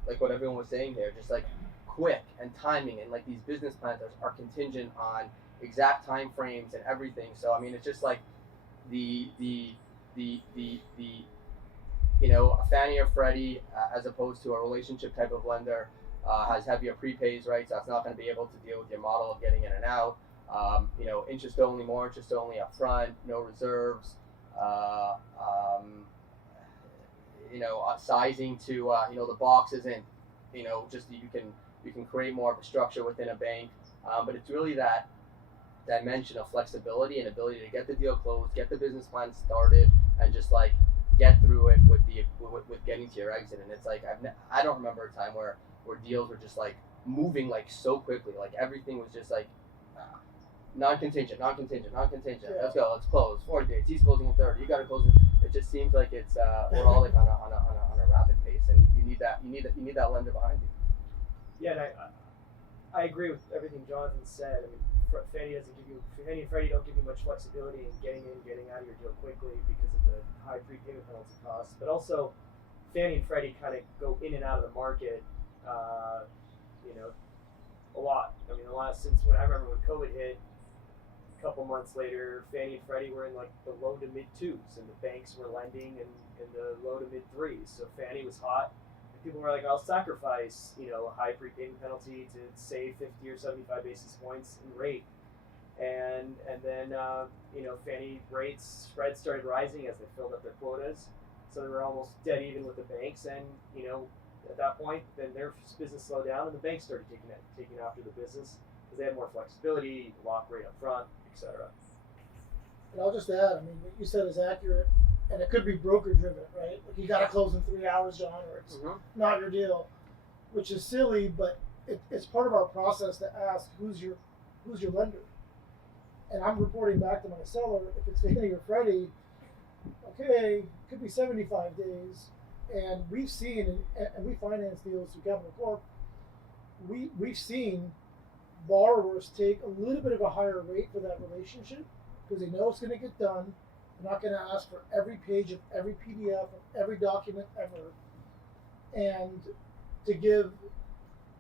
like what everyone was saying here, just like quick and timing, and like these business plans are contingent on exact time frames and everything. So I mean, it's just like the you know, a Fannie or Freddie as opposed to a relationship type of lender has heavier prepays, right? So it's not going to be able to deal with your model of getting in and out. You know, interest only, more interest only up front, no reserves. You know, sizing to you know, the box isn't, you know, just you can create more of a structure within a bank, but it's really that dimension of flexibility and ability to get the deal closed, get the business plan started, and just like get through it with getting to your exit. And it's like I don't remember a time where deals were just like moving like so quickly, like everything was just like non-contingent. Yeah. Let's go, let's close. 40 days. He's closing in 30. You got to close in. It just seems like it's we're all like on a rapid pace, and you need that lender behind you. Yeah, and I agree with everything Jonathan said. I mean, Fannie and Freddie don't give you much flexibility in getting in, getting out of your deal quickly because of the high prepayment penalty costs. But also, Fannie and Freddie kind of go in and out of the market, you know, a lot. I mean, since when I remember when COVID hit, a couple months later, Fannie and Freddie were in like the low to mid 2s, and the banks were lending in the low to mid 3s. So Fannie was hot. People were like, I'll sacrifice, you know, a high prepayment penalty to save 50 or 75 basis points in rate. And then, you know, Fannie spreads started rising as they filled up their quotas. So they were almost dead even with the banks. And, you know, at that point, then their business slowed down and the banks started taking after the business because they had more flexibility, lock rate up front, etc. And I'll just add, I mean, what you said is accurate, and it could be broker driven, right? Like you got to close in 3 hours, John, or it's not your deal, which is silly, but it's part of our process to ask who's your lender, and I'm reporting back to my seller if it's Fannie or Freddie. Okay, it could be 75 days, and we've seen, and we finance deals through Capital Corp. We've seen borrowers take a little bit of a higher rate for that relationship because they know it's going to get done. They're not going to ask for every page of every PDF of every document ever, and to give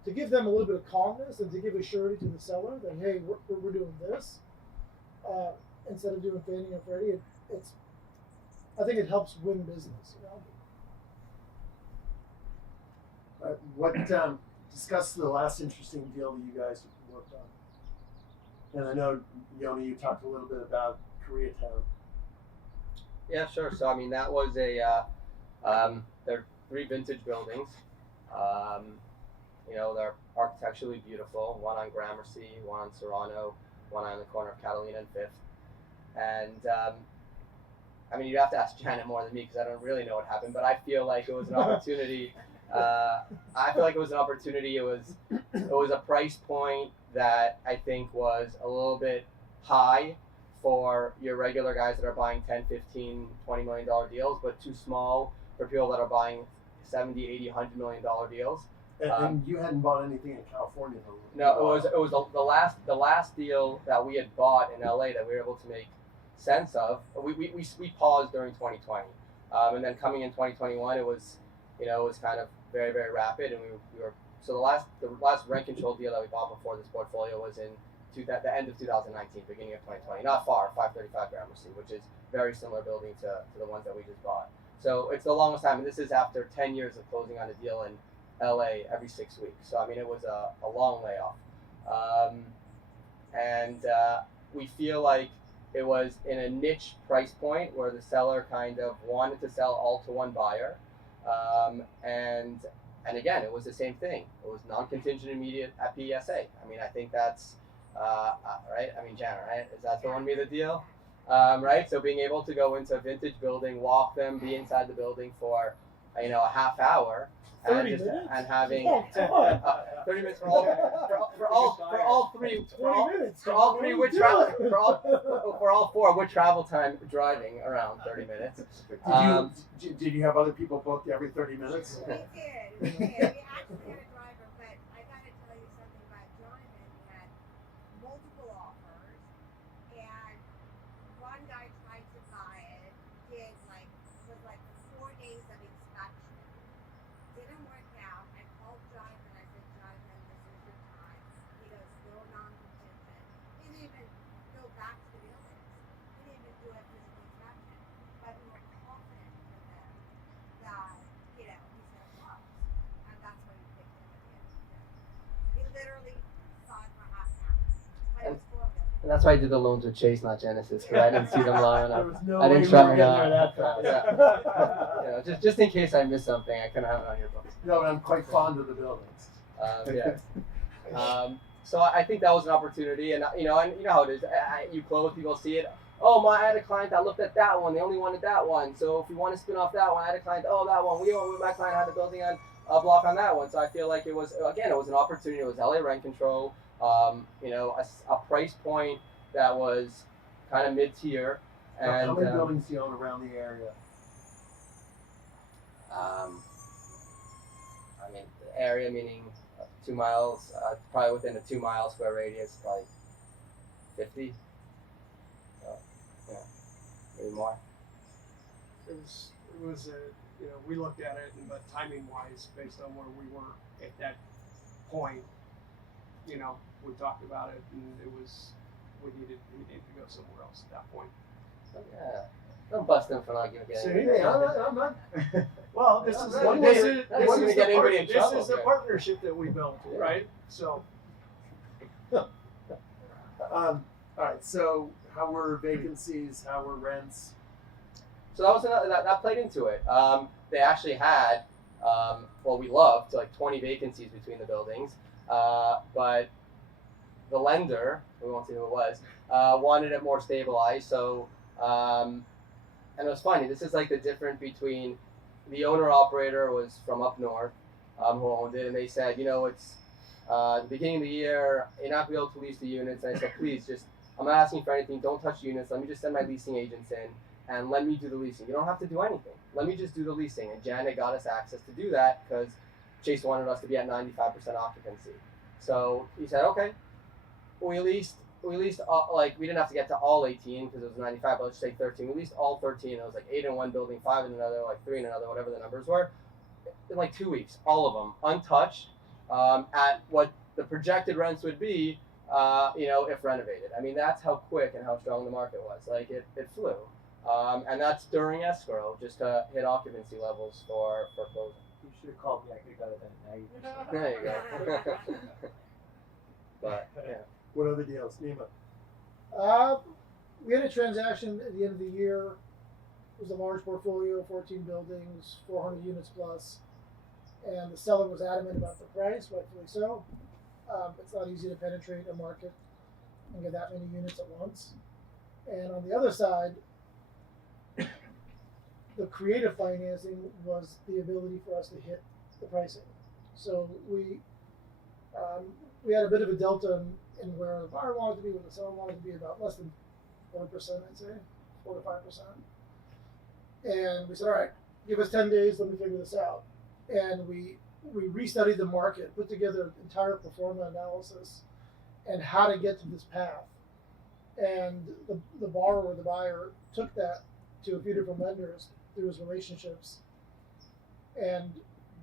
them a little bit of calmness and to give a surety to the seller that hey, we're doing this instead of doing Fannie and Freddie. I think it helps win business. You know? Discuss the last interesting deal that you guys worked on. And I know, Yoni, you talked a little bit about Koreatown. Yeah, sure. So I mean, that was they're 3 vintage buildings. You know, they're architecturally beautiful. One on Gramercy, one on Serrano, one on the corner of Catalina and 5th. And I mean, you'd have to ask Janet more than me because I don't really know what happened. But I feel like it was an opportunity. It was a price point that I think was a little bit high for your regular guys that are buying 10, 15, $20 million deals, but too small for people that are buying 70, 80, $100 million deals. And you hadn't bought anything in California, though. No, it was the last deal that we had bought in LA that we were able to make sense of. We paused during 2020, and then coming in 2021, it was kind of very, very rapid, and we were so the last rent control deal that we bought before this portfolio was in the end of 2019, beginning of 2020. Not far, 535 Gramercy, which is very similar building to the ones that we just bought. So it's the longest time, and this is after 10 years of closing on a deal in LA every 6 weeks. So I mean, it was a long layoff, and we feel like it was in a niche price point where the seller kind of wanted to sell all to one buyer, and again, it was the same thing. It was non-contingent immediate at PSA. I mean, I think that's right. I mean, Jana, right? Is that the one be the deal? Right. So being able to go into a vintage building, walk them, be inside the building for a half hour. 30 and minutes? having Oh, come on. 30 minutes for all three 20 minutes. for all three What with are you travel doing? for all four with travel time driving around 30 minutes. Did you have other people booked every 30 minutes? We did. We actually had a driver, but I got to tell you something about Jonathan. He had multiple offers, and one guy tried to buy it, was 4 days of inspection. Didn't work out. I called Jonathan. I said, Jonathan, this is your time. He goes, no non-contingent. He didn't even go back to the buildings. He didn't even do a physical inspection. But we were confident with him that, he's going to close. And that's when we picked him at the end of the day. He literally saw it for half an hour. But it was 4 minutes. And that's why I did the loans with Chase, not Genesis, because I didn't see them long There enough. was no I way didn't we try were it getting out. there that fast. Just in case I missed something, I couldn't have it on your books. No, but I'm quite fond of the buildings. So I think that was an opportunity, and you know how it is. You close, people see it. Oh, I had a client that looked at that one. They only wanted that one. So if we want to spin off that one, I had a client. Oh, that one. My client had a building on a block on that one. So I feel like it was an opportunity. It was LA rent control. A price point that was kind of mid-tier. And How many buildings do you own around the area? I mean, the area meaning 2 miles, probably within a 2 mile square radius, probably 50. So, yeah, maybe more. It was we looked at it, but timing wise, based on where we were at that point, we talked about it, and we needed to go somewhere else at that point. So, yeah. Don't bust them for not giving it. Hey, I'm not. Well, this is That's gonna get anybody in trouble, this is the okay. partnership that we built, right? So All right. So, how were vacancies? How were rents? So that was that played into it. They actually had, we loved 20 vacancies between the buildings, but the lender, we won't say who it was, wanted it more stabilized. So, and it was funny. This is the difference between the owner operator was from up north, who owned it, and they said, it's the beginning of the year, you're not gonna be able to lease the units. And I said, please, I'm not asking for anything. Don't touch the units. Let me just send my leasing agents in. And let me do the leasing. You don't have to do anything. Let me just do the leasing. And Janet got us access to do that because Chase wanted us to be at 95% occupancy. So he said, okay. We leased we didn't have to get to all 18 because it was 95, but let's just say 13. We leased all 13. It was 8 in one building, 5 in another, 3 in another, whatever the numbers were. In 2 weeks, all of them untouched at what the projected rents would be, if renovated. I mean, that's how quick and how strong the market was. It flew. And that's during escrow, just to hit occupancy levels for closing. You should have called me. I could have got it then. Now you There you go. But yeah. What other deals, Neema? We had a transaction at the end of the year. It was a large portfolio, 14 buildings, 400 units plus. And the seller was adamant about the price, rightfully so. It's not easy to penetrate a market and get that many units at once. And on the other side, the creative financing was the ability for us to hit the pricing. So we had a bit of a delta in where the buyer wanted to be, where the seller wanted to be, about less than 1%, I'd say, 4 to 5%. And we said, all right, give us 10 days, let me figure this out. And we we restudied the market, put together an entire pro forma analysis, and how to get to this path. And the borrower, the buyer, took that to a few different lenders through his relationships, and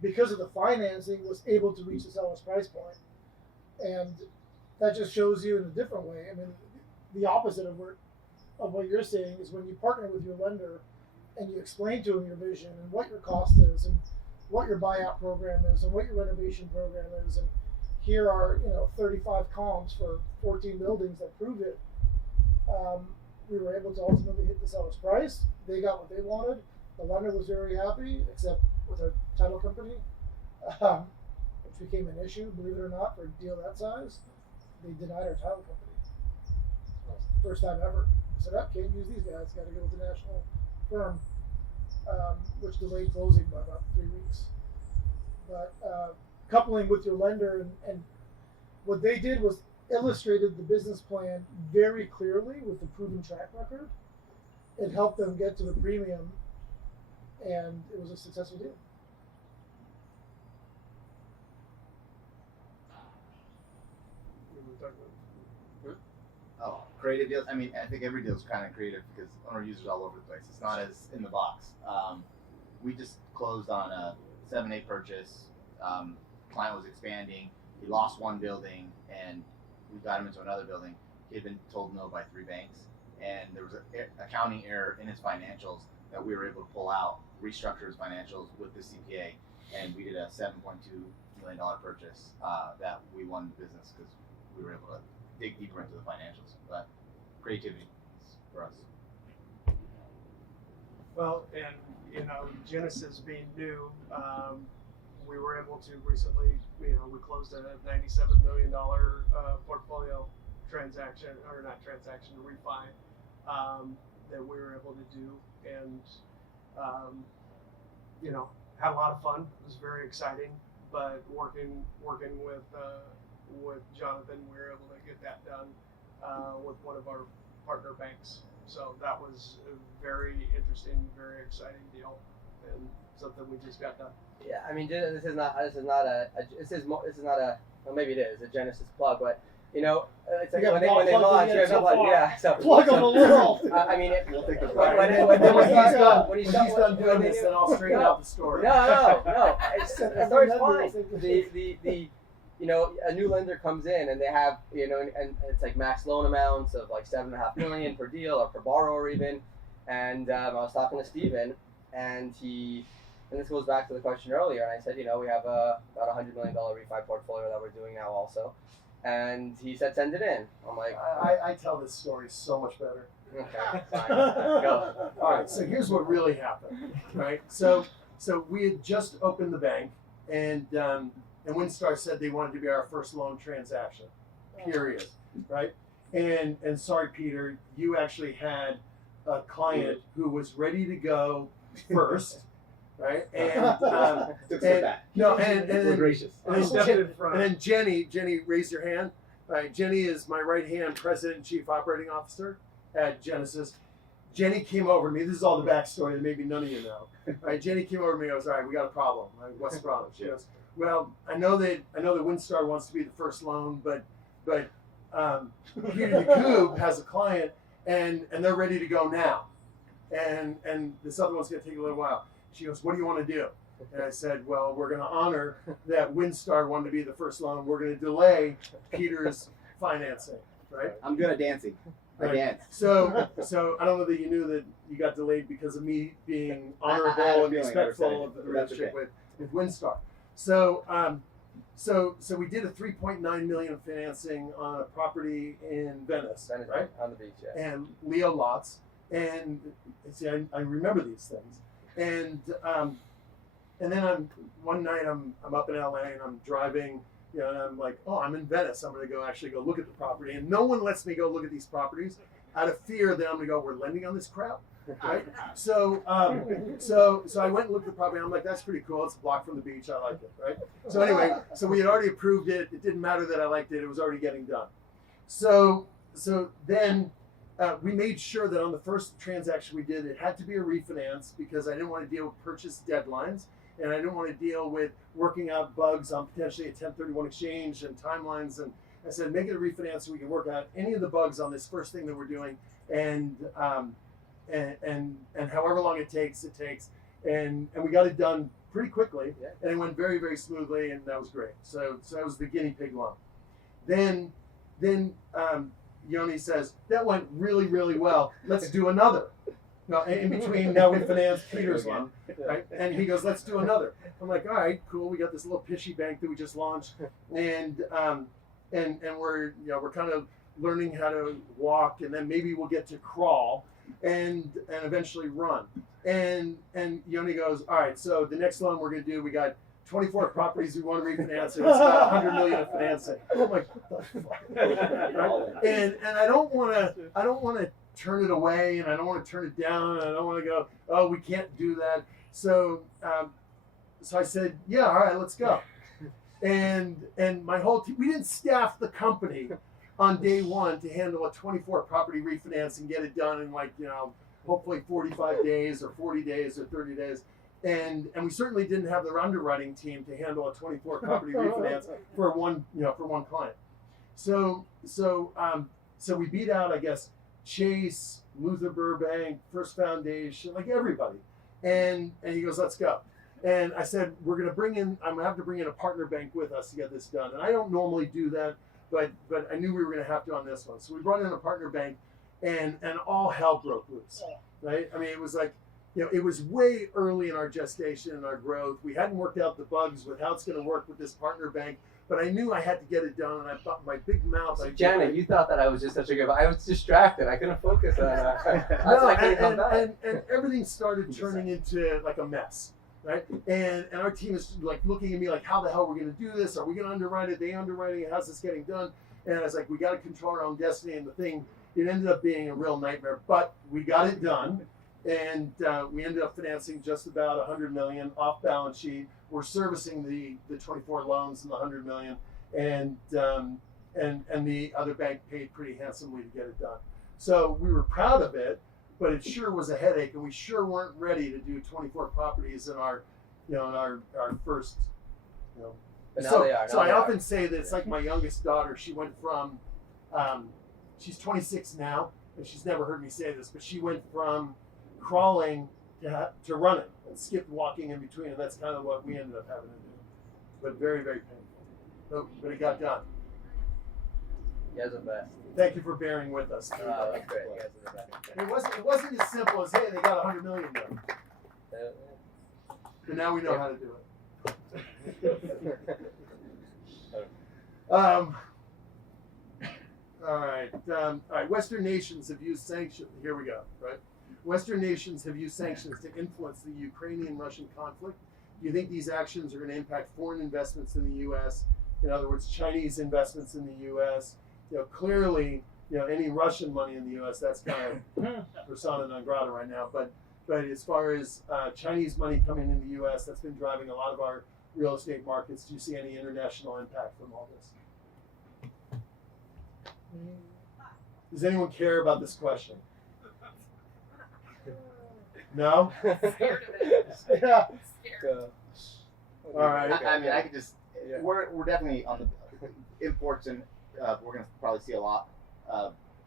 because of the financing, was able to reach the seller's price point. And that just shows you in a different way. I mean, the opposite of what you're saying is when you partner with your lender and you explain to them your vision and what your cost is and what your buyout program is and what your renovation program is, and here are 35 columns for 14 buildings that prove it. We were able to ultimately hit the seller's price. They got what they wanted. The lender was very happy, except with our title company, which became an issue, believe it or not, for a deal that size. They denied our title company. First time ever. I said, "I can't use these guys. Got to go with the national firm," which delayed closing by about 3 weeks. But coupling with your lender, and what they did was illustrated the business plan very clearly with the proven track record. It helped them get to the premium, and it was a successful deal. Oh, creative deals. I mean, I think every deal is kind of creative because owner users all over the place. It's not as in the box. We just closed on a 7A purchase. Client was expanding. He lost one building, and we got him into another building. He had been told no by 3 banks, and there was an accounting error in his financials that we were able to pull out, restructure his financials with the CPA, and we did a $7.2 million purchase that we won the business because we were able to dig deeper into the financials. But creativity is for us. Well, and Genesis being new, we were able to recently, we closed a $97 million portfolio transaction, or not transaction, refi, that we were able to do, and had a lot of fun. It was very exciting, but working with Jonathan, we were able to get that done with one of our partner banks. So that was a very interesting, very exciting deal, and something we just got done. Yeah, I mean, this is not a well, maybe it is a Genesis plug, but it's like when they launch, yeah. So plug on the wall. I mean, We'll take the when he's done doing this, then I'll straighten out the story. No. The story's fine. A new lender comes in and they have, and it's like max loan amounts of like $7.5 million per deal or per borrower even. And I was talking to Steven, and this goes back to the question earlier, and I said, we have about $100 million refi portfolio that we're doing now also. And he said, send it in. I'm like, I tell this story so much better. Okay, fine. Go. All right, so here's what really happened, right? So we had just opened the bank, and Winstar said they wanted to be our first loan transaction, period, right? And sorry, Peter, you actually had a client who was ready to go first, right? And We're gracious. And then Jenny, raise your hand. All right, Jenny is my right hand president and chief operating officer at Genesis. Jenny came over to me. This is all the backstory that maybe none of you know. All right, Jenny came over to me. I was all right. We got a problem. I'm like, what's the problem? She goes, well, I know that Winstar wants to be the first loan, but Peter Yacoub has a client, and they're ready to go now, and this other one's going to take a little while. She goes, what do you want to do? And I said, well, we're going to honor that Winstar wanted to be the first loan. We're going to delay Peter's financing, right? I'm good at dancing. I dance. So I don't know that you knew that you got delayed because of me being honorable and respectful of the relationship with Winstar. So we did a $3.9 million financing on a property in Venice, right? On the beach, yeah. And Leo lots, and see, I remember these things, and then one night I'm up in LA and I'm driving, and I'm like, oh, I'm in Venice. I'm gonna go look at the property, and no one lets me go look at these properties out of fear that I'm gonna go, we're lending on this crap, right? So I went and looked at the property. And I'm like, that's pretty cool. It's a block from the beach. I like it, right? So anyway, so we had already approved it. It didn't matter that I liked it. It was already getting done. So then we made sure that on the first transaction we did, it had to be a refinance because I didn't want to deal with purchase deadlines. and I didn't want to deal with working out bugs on potentially a 1031 exchange and timelines. And I said, make it a refinance so we can work out any of the bugs on this first thing that we're doing, and however long it takes, and we got it done pretty quickly, and it went very, very smoothly, and that was great. So that was the guinea pig loan. Then Yoni says, that went really, really well. Let's do another. Now, in between, now we financed Peter's loan, right? And he goes, let's do another. I'm like, all right, cool. We got this little pishy bank that we just launched, and we're kind of learning how to walk, and then maybe we'll get to crawl, and eventually run. And Yoni goes, all right, so the next loan we're gonna do, we got 24 properties we want to refinance, and it's about 100 million of financing. I'm like, what the fuck? Right? And I don't want to turn it away, and I don't want to turn it down, and I don't want to go, oh, we can't do that. So I said, yeah, all right, let's go. And my whole team, we didn't staff the company on day one to handle a 24 property refinance and get it done in hopefully 45 days or 40 days or 30 days. And we certainly didn't have the underwriting team to handle a 24 property refinance for one client. So we beat out, I guess, Chase, Luther Burbank, First Foundation, like everybody. And he goes, let's go. And I said, I'm gonna have to bring in a partner bank with us to get this done. And I don't normally do that, but I knew we were gonna have to on this one. So we brought in a partner bank, and all hell broke loose, right? I mean, it was like, it was way early in our gestation and our growth. We hadn't worked out the bugs with how it's going to work with this partner bank, but I knew I had to get it done, and I thought my big mouth. So Janet, you thought that I was just such a good, I was distracted. I couldn't focus on and everything started turning into like a mess, right? And our team is like looking at me like, how the hell are we going to do this? Are we going to underwrite it? Are they underwriting it? How's this getting done? And I was like, we got to control our own destiny. And the thing, it ended up being a real nightmare, but we got it done. And we ended up financing just about 100 million off balance sheet. We're servicing the 24 loans and the 100 million, and the other bank paid pretty handsomely to get it done. So we were proud of it, but it sure was a headache, and we sure weren't ready to do 24 properties in our first. But now they are. So I often say that it's like my youngest daughter. She went from, she's 26 now, and she's never heard me say this, but she went from crawling to running and skipped walking in between, and that's kind of what we ended up having to do. But very, very painful. But it got done. You guys are the best. Thank you for bearing with us. That's great. You guys are the best. It wasn't as simple as, hey, they got 100 million done. But now we know how to do it. All right. Western nations have used sanctions. Here we go. Right. Western nations have used sanctions to influence the Ukrainian-Russian conflict. Do you think these actions are going to impact foreign investments in the U.S.? In other words, Chinese investments in the U.S. Clearly, any Russian money in the U.S. that's kind of persona non grata right now. But as far as Chinese money coming in the U.S., that's been driving a lot of our real estate markets. Do you see any international impact from all this? Does anyone care about this question? No? Scared of it. Yeah. Scared. All right. I mean, I could just. We're definitely on the imports, and we're going to probably see a lot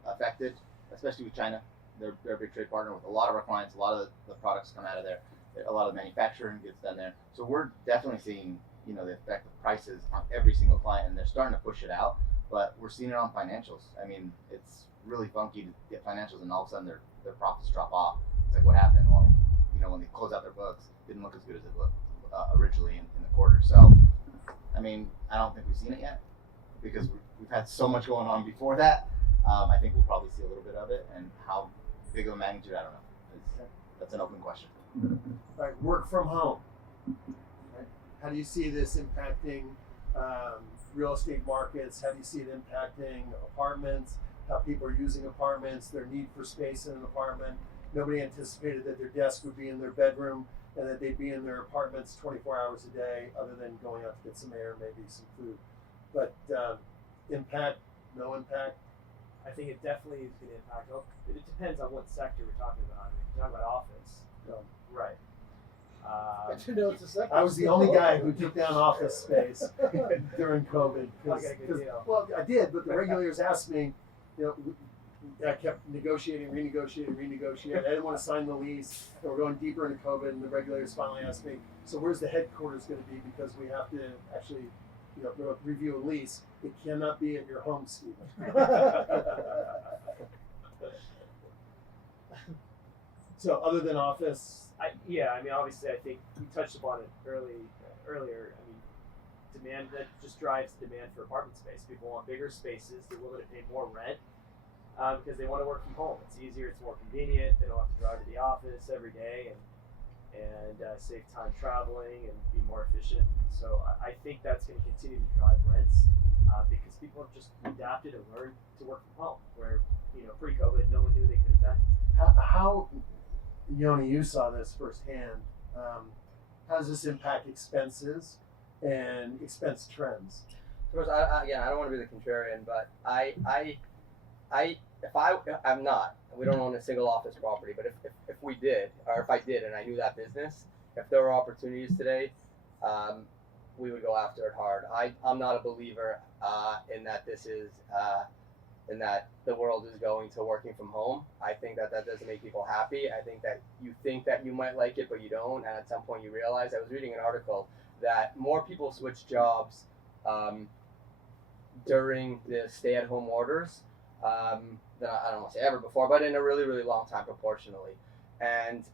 affected, especially with China. They're a big trade partner with a lot of our clients. A lot of the products come out of there. A lot of the manufacturing gets done there. So we're definitely seeing, the effect of prices on every single client, and they're starting to push it out. But we're seeing it on financials. I mean, it's really funky to get financials, and all of a sudden their profits drop off. It's like, what happened? Well, when they close out their books, it didn't look as good as it looked originally in the quarter. So, I mean, I don't think we've seen it yet because we've had so much going on before that. I think we'll probably see a little bit of it, and how big of a magnitude, I don't know. That's an open question. All right, work from home. Right. How do you see this impacting real estate markets? How do you see it impacting apartments? How people are using apartments, their need for space in an apartment. Nobody anticipated that their desk would be in their bedroom and that they'd be in their apartments 24 hours a day, other than going out to get some air, maybe some food. But impact, no impact? I think it definitely is going to impact. It depends on what sector we're talking about. I mean, if you're talking about office, right. I didn't know it's a second. I was the only guy who took down office space during COVID. Okay, good deal. Well, I did, but the regulators asked me, you know, I kept negotiating, renegotiating. I didn't want to sign the lease. And we're going deeper into COVID, and the regulators finally asked me, so where's the headquarters going to be? Because we have to actually, you know, review a lease. It cannot be at your home, Stephen. So other than office, Obviously, I think we touched upon it earlier. I mean, demand that just drives demand for apartment space. People want bigger spaces. They're willing to pay more rent because they want to work from home. It's easier. It's more convenient. They don't have to drive to the office every day and save time traveling and be more efficient. So I think that's going to continue to drive rents because people have just adapted and learned to work from home. Where pre-COVID, no one knew they could have done it. how Yoni, you saw this firsthand. How does this impact expenses and expense trends? Of course, I don't want to be the contrarian, but I'm not. We don't own a single office property, but if we did, or if I did, and I knew that business, if there were opportunities today, we would go after it hard. I'm not a believer in that this is in that the world is going to working from home. I think that doesn't make people happy. I think that you might like it, but you don't, and at some point you realize. I was reading an article that more people switch jobs during the stay-at-home orders than I don't want to say ever before, but in a really, really long time proportionally. And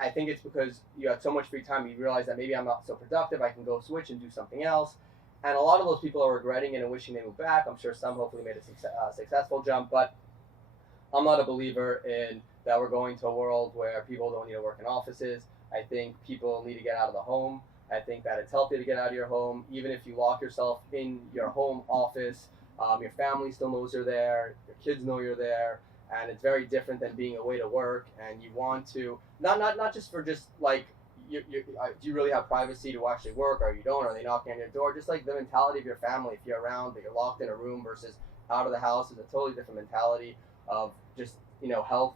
I think it's because you had so much free time, you realize that maybe I'm not so productive, I can go switch and do something else. And a lot of those people are regretting it and wishing they moved back. I'm sure some hopefully made a successful jump, but I'm not a believer in that we're going to a world where people don't need to work in offices. I think people need to get out of the home. I think that it's healthy to get out of your home, even if you lock yourself in your home office. Your family still knows you're there. Your kids know you're there, and it's very different than being away to work. And you want to not just for just like do you really have privacy to actually work, or you don't? Are they knocking on your door? Just like the mentality of your family, if you're around, but you're locked in a room versus out of the house, is a totally different mentality of just health.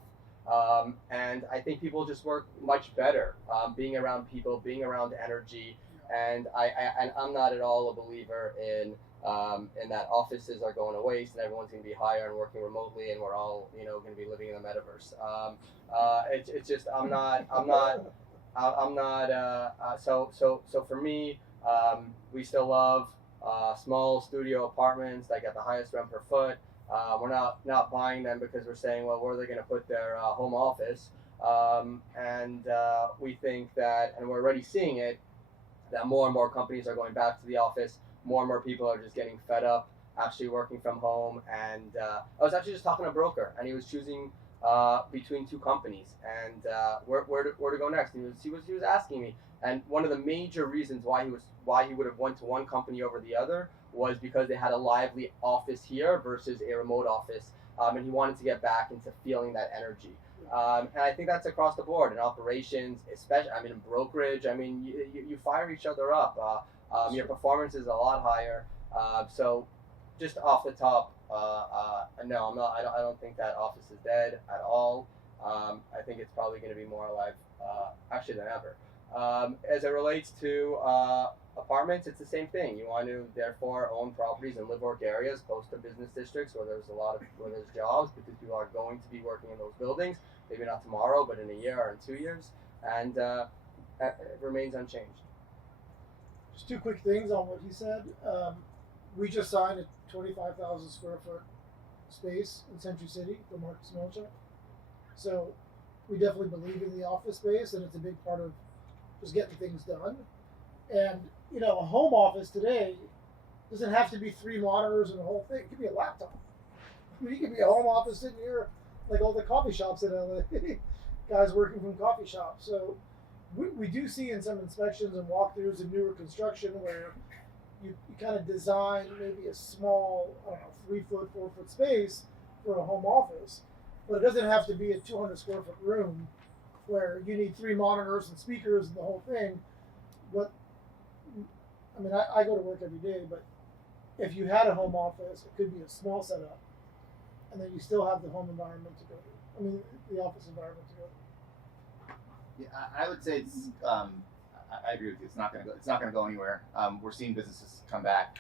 And I think people just work much better being around people, being around energy. And I'm not at all a believer in that offices are going to waste and everyone's going to be hired and working remotely and we're all going to be living in the metaverse. It's just I'm not. So for me, we still love small studio apartments that get the highest rent per foot. We're not buying them because we're saying, well, where are they going to put their home office? And we think that, and we're already seeing it, that more and more companies are going back to the office. More and more people are just getting fed up actually working from home. And I was actually just talking to a broker, and he was choosing between two companies and where to go next. And he was asking me, and one of the major reasons why he would have went to one company over the other was because they had a lively office here versus a remote office, and he wanted to get back into feeling that energy. And I think that's across the board in operations, especially. I mean, in brokerage. I mean, you fire each other up. Your performance is a lot higher. So, just off the top, no, I'm not. I don't think that office is dead at all. I think it's probably going to be more alive, actually, than ever. As it relates to apartments, it's the same thing. You want to therefore own properties in live-work areas close to business districts where there's jobs, because people are going to be working in those buildings. Maybe not tomorrow, but in a year or in 2 years, and it remains unchanged. Just two quick things on what he said. We just signed a 25,000 square foot space in Century City for Marcus Millichap. So we definitely believe in the office space, and it's a big part of just getting things done. And a home office today doesn't have to be 3 monitors and the whole thing. It could be a laptop. I mean, you could be a home office sitting here like all the coffee shops in LA, guys working from coffee shops. So we do see in some inspections and walkthroughs of newer construction where you kind of design maybe a small, 3-foot, 4-foot space for a home office, but it doesn't have to be a 200 square foot room where you need 3 monitors and speakers and the whole thing. But I mean, I go to work every day, but if you had a home office, it could be a small setup, and then you still have the home environment to go to. I mean, the office environment to go to. Yeah, I would say it's. I agree with you. It's not going to go. It's not going to go anywhere. We're seeing businesses come back.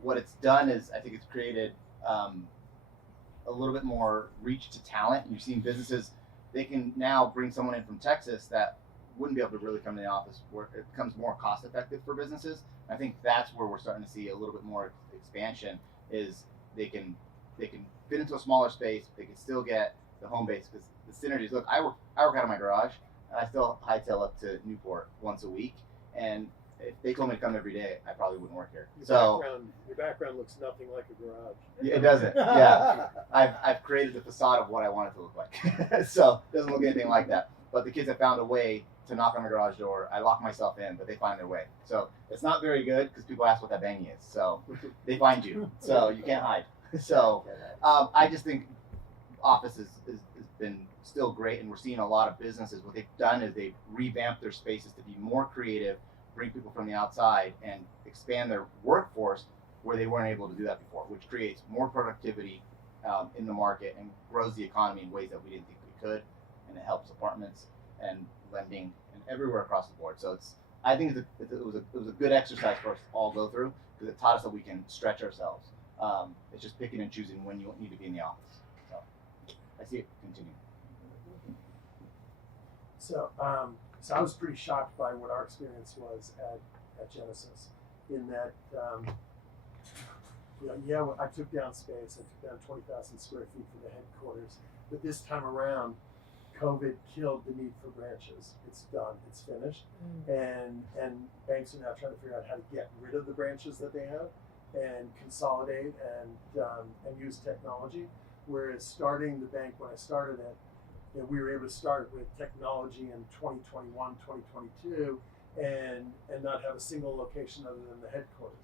What it's done is, I think it's created a little bit more reach to talent. You're seeing businesses. They can now bring someone in from Texas that wouldn't be able to really come to the office, where it becomes more cost effective for businesses. I think that's where we're starting to see a little bit more expansion. Is they can fit into a smaller space. They can still get the home base because the synergies. Look, I work out of my garage, and I still hightail up to Newport once a week. And if they told me to come every day, I probably wouldn't work here. Your background looks nothing like a garage. It doesn't. Yeah, I've created the facade of what I want it to look like. So it doesn't look anything like that. But the kids have found a way to knock on the garage door. I lock myself in, but they find their way. So it's not very good because people ask what that banging is. So they find you. So you can't hide. So I just think office has been still great, and we're seeing a lot of businesses. What they've done is they've revamped their spaces to be more creative, bring people from the outside, and expand their workforce where they weren't able to do that before, which creates more productivity in the market and grows the economy in ways that we didn't think we could, and it helps apartments and lending and everywhere across the board. So I think it was a good exercise for us to all go through because it taught us that we can stretch ourselves. It's just picking and choosing when you need to be in the office. So I see it continue. So I was pretty shocked by what our experience was at Genesis, in that I took down space. I took down 20,000 square feet for the headquarters, but this time around, COVID killed the need for branches. It's done. It's finished, and banks are now trying to figure out how to get rid of the branches that they have and consolidate and use technology. Whereas starting the bank when I started it, we were able to start with technology in 2021, 2022, and not have a single location other than the headquarters.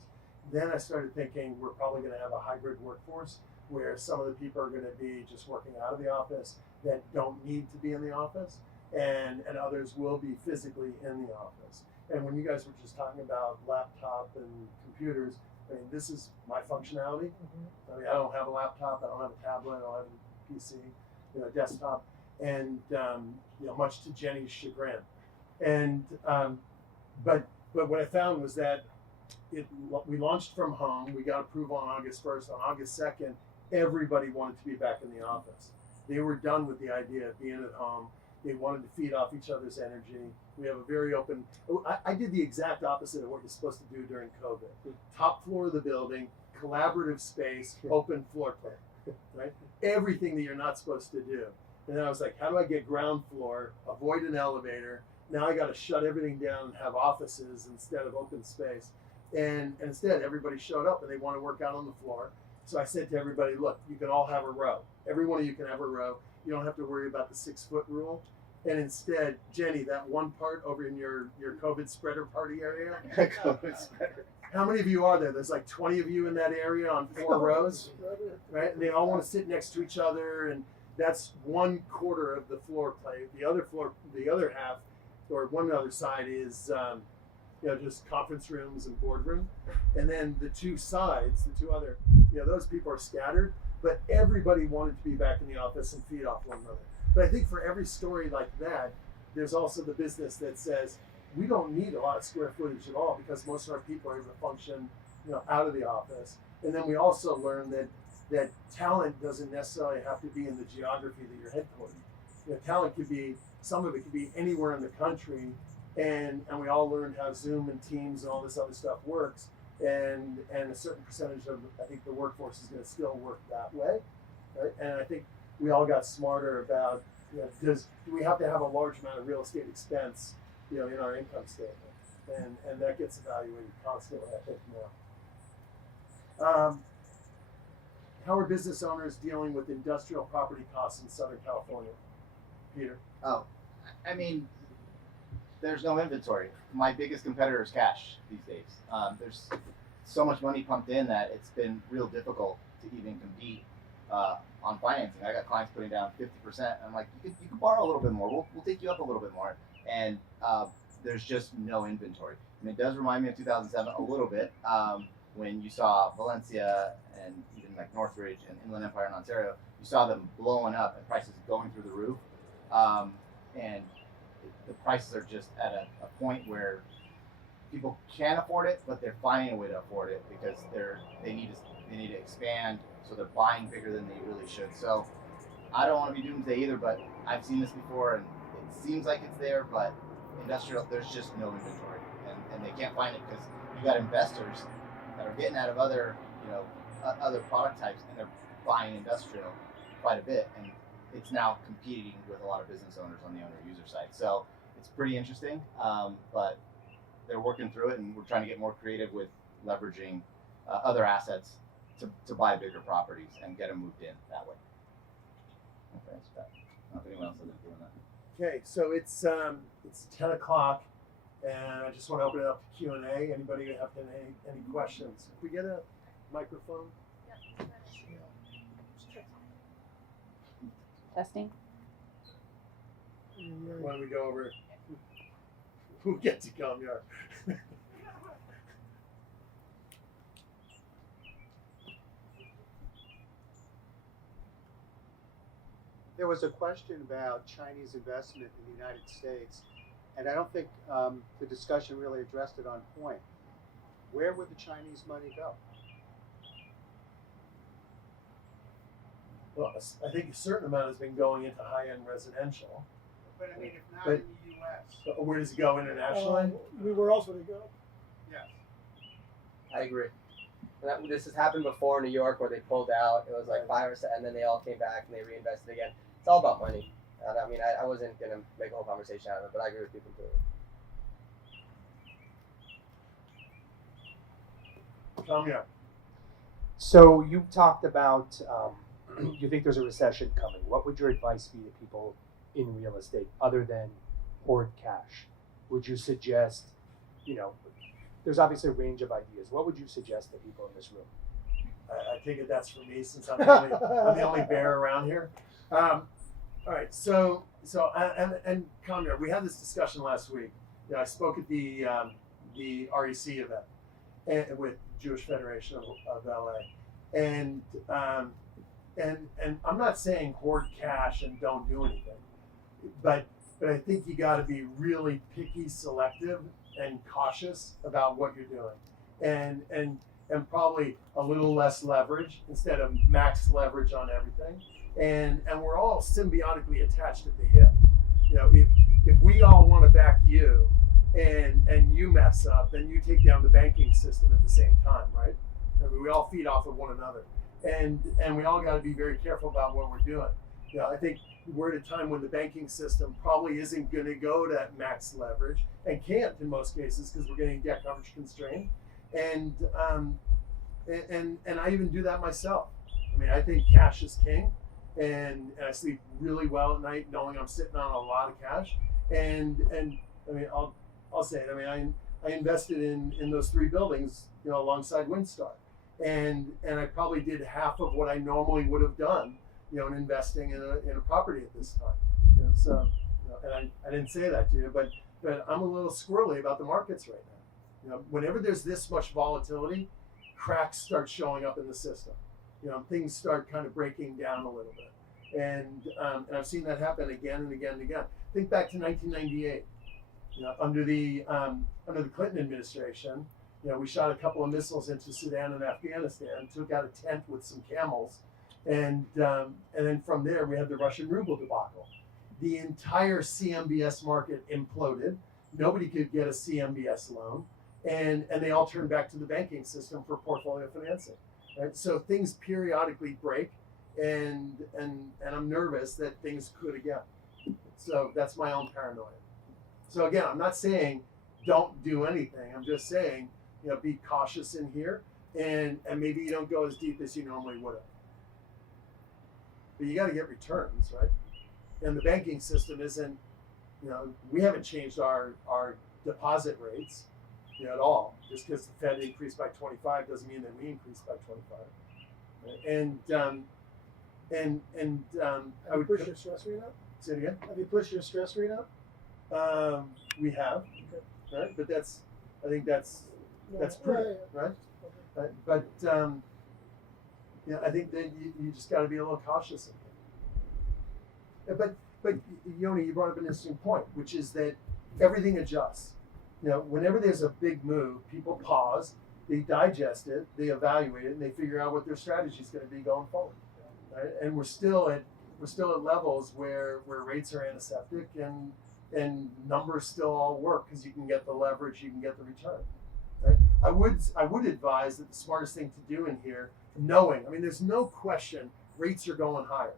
Then I started thinking we're probably going to have a hybrid workforce where some of the people are going to be just working out of the office that don't need to be in the office, and others will be physically in the office. And when you guys were just talking about laptop and computers, I mean, this is my functionality. I mean, I don't have a laptop, I don't have a tablet, I don't have a PC, desktop, and much to Jenny's chagrin. And but what I found was that we launched from home. We got approval on August 1st. On August 2nd, everybody wanted to be back in the office. They were done with the idea of being at home. They wanted to feed off each other's energy. We have a very open. I did the exact opposite of what you're supposed to do during COVID. Top floor of the building, collaborative space, open floor plan, right? Everything that you're not supposed to do. And then I was like, how do I get ground floor, avoid an elevator? Now I got to shut everything down and have offices instead of open space. And instead, everybody showed up and they want to work out on the floor. So I said to everybody, look, you can all have a row. Every one of you can have a row. You don't have to worry about the 6-foot rule. And instead, Jenny, that one part over in your COVID spreader party area. COVID spreader. How many of you are there? There's like 20 of you in that area on 4 rows, right? And they all want to sit next to each other, and that's 1/4 of the floor plate. The other half, or one other side is just conference rooms and boardroom. And then the two sides, the two other, those people are scattered, but everybody wanted to be back in the office and feed off one another. But I think for every story like that, there's also the business that says, we don't need a lot of square footage at all because most of our people are able to function, out of the office. And then we also learn that talent doesn't necessarily have to be in the geography that you're headquartered. Talent could be, some of it could be anywhere in the country, and we all learned how Zoom and Teams and all this other stuff works. And a certain percentage of, I think, the workforce is going to still work that way, right? And I think we all got smarter about, do we have to have a large amount of real estate expense, in our income statement, and that gets evaluated constantly, I think, now. How are business owners dealing with industrial property costs in Southern California? Peter? Oh, I mean, there's no inventory. My biggest competitor is cash these days. There's so much money pumped in that it's been real difficult to even compete on financing. I got clients putting down 50%. I'm like, you could borrow a little bit more. We'll take you up a little bit more. And there's just no inventory. And it does remind me of 2007 a little bit when you saw Valencia and even like Northridge and Inland Empire in Ontario. You saw them blowing up and prices going through the roof. And the prices are just at a point where people can afford it, but they're finding a way to afford it because they need to expand, so they're buying bigger than they really should. So I don't want to be doomsday either, but I've seen this before, and it seems like it's there, but industrial, there's just no inventory, and they can't find it because you got investors that are getting out of other, other product types, and they're buying industrial quite a bit, and it's now competing with a lot of business owners on the owner user side. So it's pretty interesting, but they're working through it, and we're trying to get more creative with leveraging other assets to buy bigger properties and get them moved in that way. Okay, so I don't know if anyone else has anything on that. Okay, so it's 10 o'clock, and I just want to open it up to Q&A. Anybody have any questions? If we get a microphone? Testing. Why don't we go over who gets to come here? There was a question about Chinese investment in the United States, and I don't think the discussion really addressed it on point. Where would the Chinese money go? Well, I think a certain amount has been going into high-end residential. But I mean, if not But- in the U.S. So where does it go internationally? Where else would it go? Yes. I agree. This has happened before in New York where they pulled out. It was like 5 or 7, and then they all came back and they reinvested again. It's all about money. And I mean, I wasn't going to make a whole conversation out of it, but I agree with you completely. Come here. So you talked about you think there's a recession coming. What would your advice be to people in real estate other than hoard cash? Would you suggest, there's obviously a range of ideas. What would you suggest to people in this room? I take it that's for me since I'm the only bear around here. All right, so come here. We had this discussion last week. I spoke at the REC event with Jewish Federation of LA, and I'm not saying hoard cash and don't do anything, but I think you got to be really picky, selective, and cautious about what you're doing, and probably a little less leverage instead of max leverage on everything. And we're all symbiotically attached at the hip. If we all want to back you, and you mess up, then you take down the banking system at the same time, right? I mean, we all feed off of one another, and we all got to be very careful about what we're doing. I think we're at a time when the banking system probably isn't going to go to max leverage and can't in most cases because we're getting debt coverage constrained, and I even do that myself. I mean, I think cash is king, and I sleep really well at night knowing I'm sitting on a lot of cash, and I mean, I'll say it. I mean, I invested in those 3 buildings, alongside Winstar, and I probably did half of what I normally would have done, in investing in a property at this time. So, and I didn't say that to you, but I'm a little squirrely about the markets right now. Whenever there's this much volatility, cracks start showing up in the system. Things start kind of breaking down a little bit, and I've seen that happen again and again and again. Think back to 1998. Under the Clinton administration, we shot a couple of missiles into Sudan and Afghanistan, took out a tent with some camels, and then from there we had the Russian ruble debacle. The entire CMBS market imploded. Nobody could get a CMBS loan, and they all turned back to the banking system for portfolio financing. Right? So things periodically break, and I'm nervous that things could again. So that's my own paranoia. So again, I'm not saying don't do anything. I'm just saying, be cautious in here, and maybe you don't go as deep as you normally would have. But you got to get returns, right? And the banking system isn't, we haven't changed our deposit rates, at all. Just because the Fed increased by 25 doesn't mean that we increased by 25. I would push your stress rate up? Say it again. Have you pushed your stress rate up? We have, right? But I think that's prudent, right? Okay. But I think that you just got to be a little cautious. But But Yoni, you brought up an interesting point, which is that everything adjusts. Whenever there's a big move, people pause, they digest it, they evaluate it, and they figure out what their strategy is going to be going forward. Right? And we're still at levels where rates are antiseptic and numbers still all work because you can get the leverage, you can get the return. Right? I would advise that the smartest thing to do in here, there's no question rates are going higher.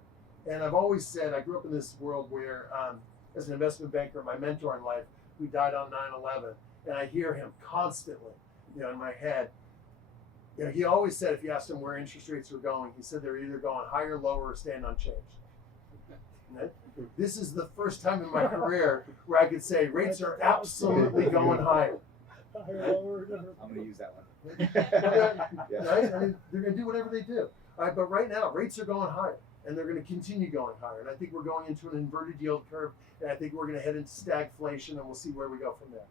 And I've always said, I grew up in this world where, as an investment banker, my mentor in life, who died on 9/11, and I hear him constantly, in my head. He always said, if you asked him where interest rates were going, he said they're either going higher, lower, or staying unchanged. Right? This is the first time in my career where I could say rates are absolutely going higher. I'm going to use that one. Yeah. Right? They're going to do whatever they do. All right, but right now, rates are going higher, and they're going to continue going higher. And I think we're going into an inverted yield curve, and I think we're going to head into stagflation, and we'll see where we go from there.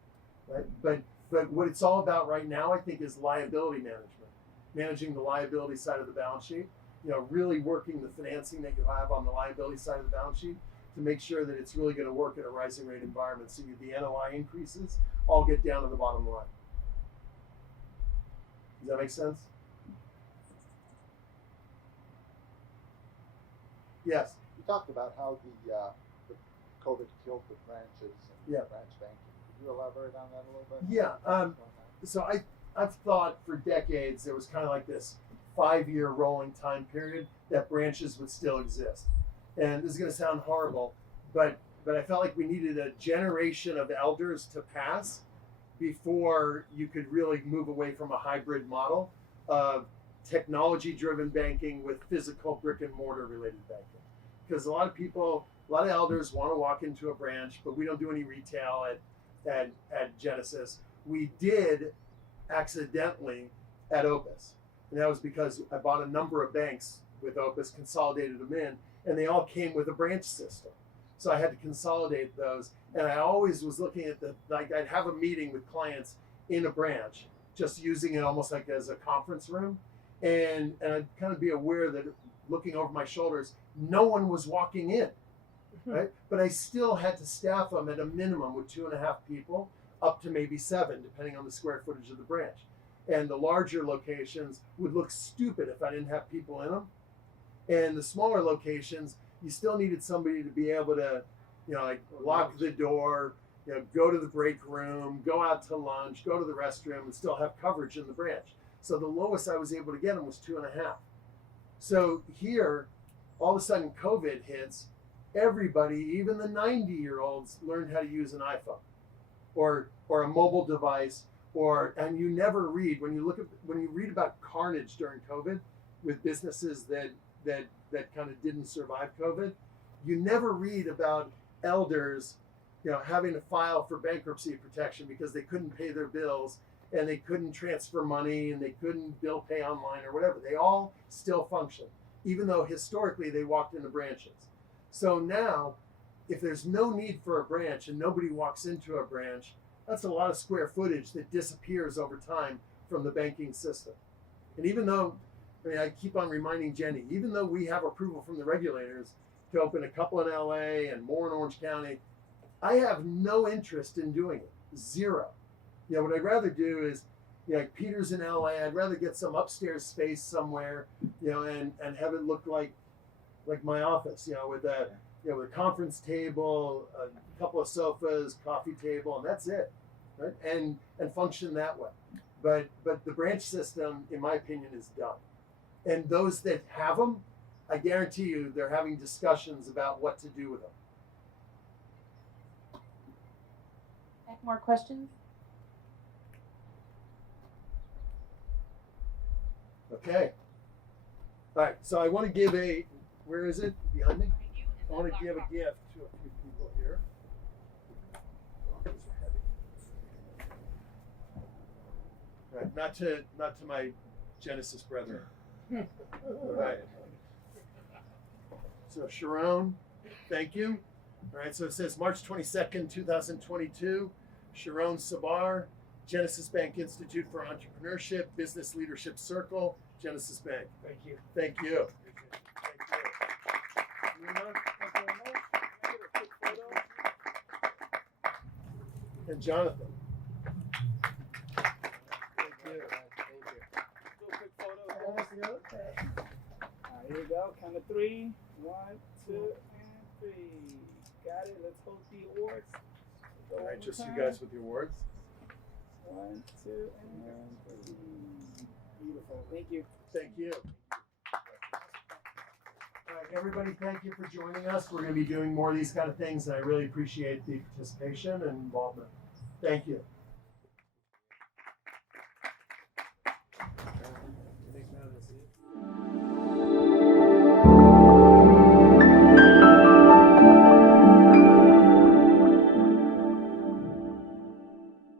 Right? But what it's all about right now, I think, is liability management. Managing the liability side of the balance sheet, really working the financing that you have on the liability side of the balance sheet to make sure that it's really going to work in a rising rate environment. So the NOI increases all get down to the bottom line. Does that make sense? Yes. You talked about how the COVID killed the branches and branch banking. Could you elaborate on that a little bit? Yeah. So I've thought for decades there was kind of like this 5-year rolling time period that branches would still exist. And this is going to sound horrible, but I felt like we needed a generation of elders to pass before you could really move away from a hybrid model of technology-driven banking with physical brick and mortar related banking. Because a lot of elders want to walk into a branch, but we don't do any retail at Genesis. We did accidentally at Opus. And that was because I bought a number of banks with Opus, consolidated them in, and they all came with a branch system. So I had to consolidate those. And I always was looking at I'd have a meeting with clients in a branch, just using it almost like as a conference room. And I'd kind of be aware that looking over my shoulders, no one was walking in, right? But I still had to staff them at a minimum with 2.5 people, up to maybe 7, depending on the square footage of the branch. And the larger locations would look stupid if I didn't have people in them. And the smaller locations, you still needed somebody to be able to, lock the door, go to the break room, go out to lunch, go to the restroom, and still have coverage in the branch. So the lowest I was able to get them was 2.5. So here, all of a sudden COVID hits, everybody, even the 90-year-olds, learned how to use an iPhone or a mobile device, and you never read, when you read about carnage during COVID with businesses that kind of didn't survive COVID, you never read about elders, having to file for bankruptcy protection because they couldn't pay their bills and they couldn't transfer money and they couldn't bill pay online or whatever. They all still function, even though historically they walked into branches. So now, if there's no need for a branch and nobody walks into a branch, that's a lot of square footage that disappears over time from the banking system. And even though, I keep on reminding Jenny, even though we have approval from the regulators to open a couple in LA and more in Orange County, I have no interest in doing it. Zero. What I'd rather do is, like Peter's in LA, I'd rather get some upstairs space somewhere, and have it look like my office, with a conference table, a couple of sofas, coffee table, and that's it, right? And function that way. But the branch system, in my opinion, is done. And those that have them, I guarantee you, they're having discussions about what to do with them. More questions? Okay. All right. So I want to give where is it? Behind me? I want to give a gift to a few people here. Those are heavy. Right. Not to my Genesis brethren. All right. So Sharone, thank you. All right. So it says March 22nd, 2022. Sharone Sabar, Genesis Bank Institute for Entrepreneurship, Business Leadership Circle, Genesis Bank. Thank you. Thank you. Thank you very much. quick photo. And Jonathan. Thank you. Do a quick photo. Here we go. Count of 3. 1, 2, and 3. Got it. Let's hold the awards. Go All right, one just more you time. guys with the awards. 1, 2, and 3. Beautiful. Thank you. Thank you. All right, everybody, thank you for joining us. We're going to be doing more of these kind of things, and I really appreciate the participation and involvement. Thank you.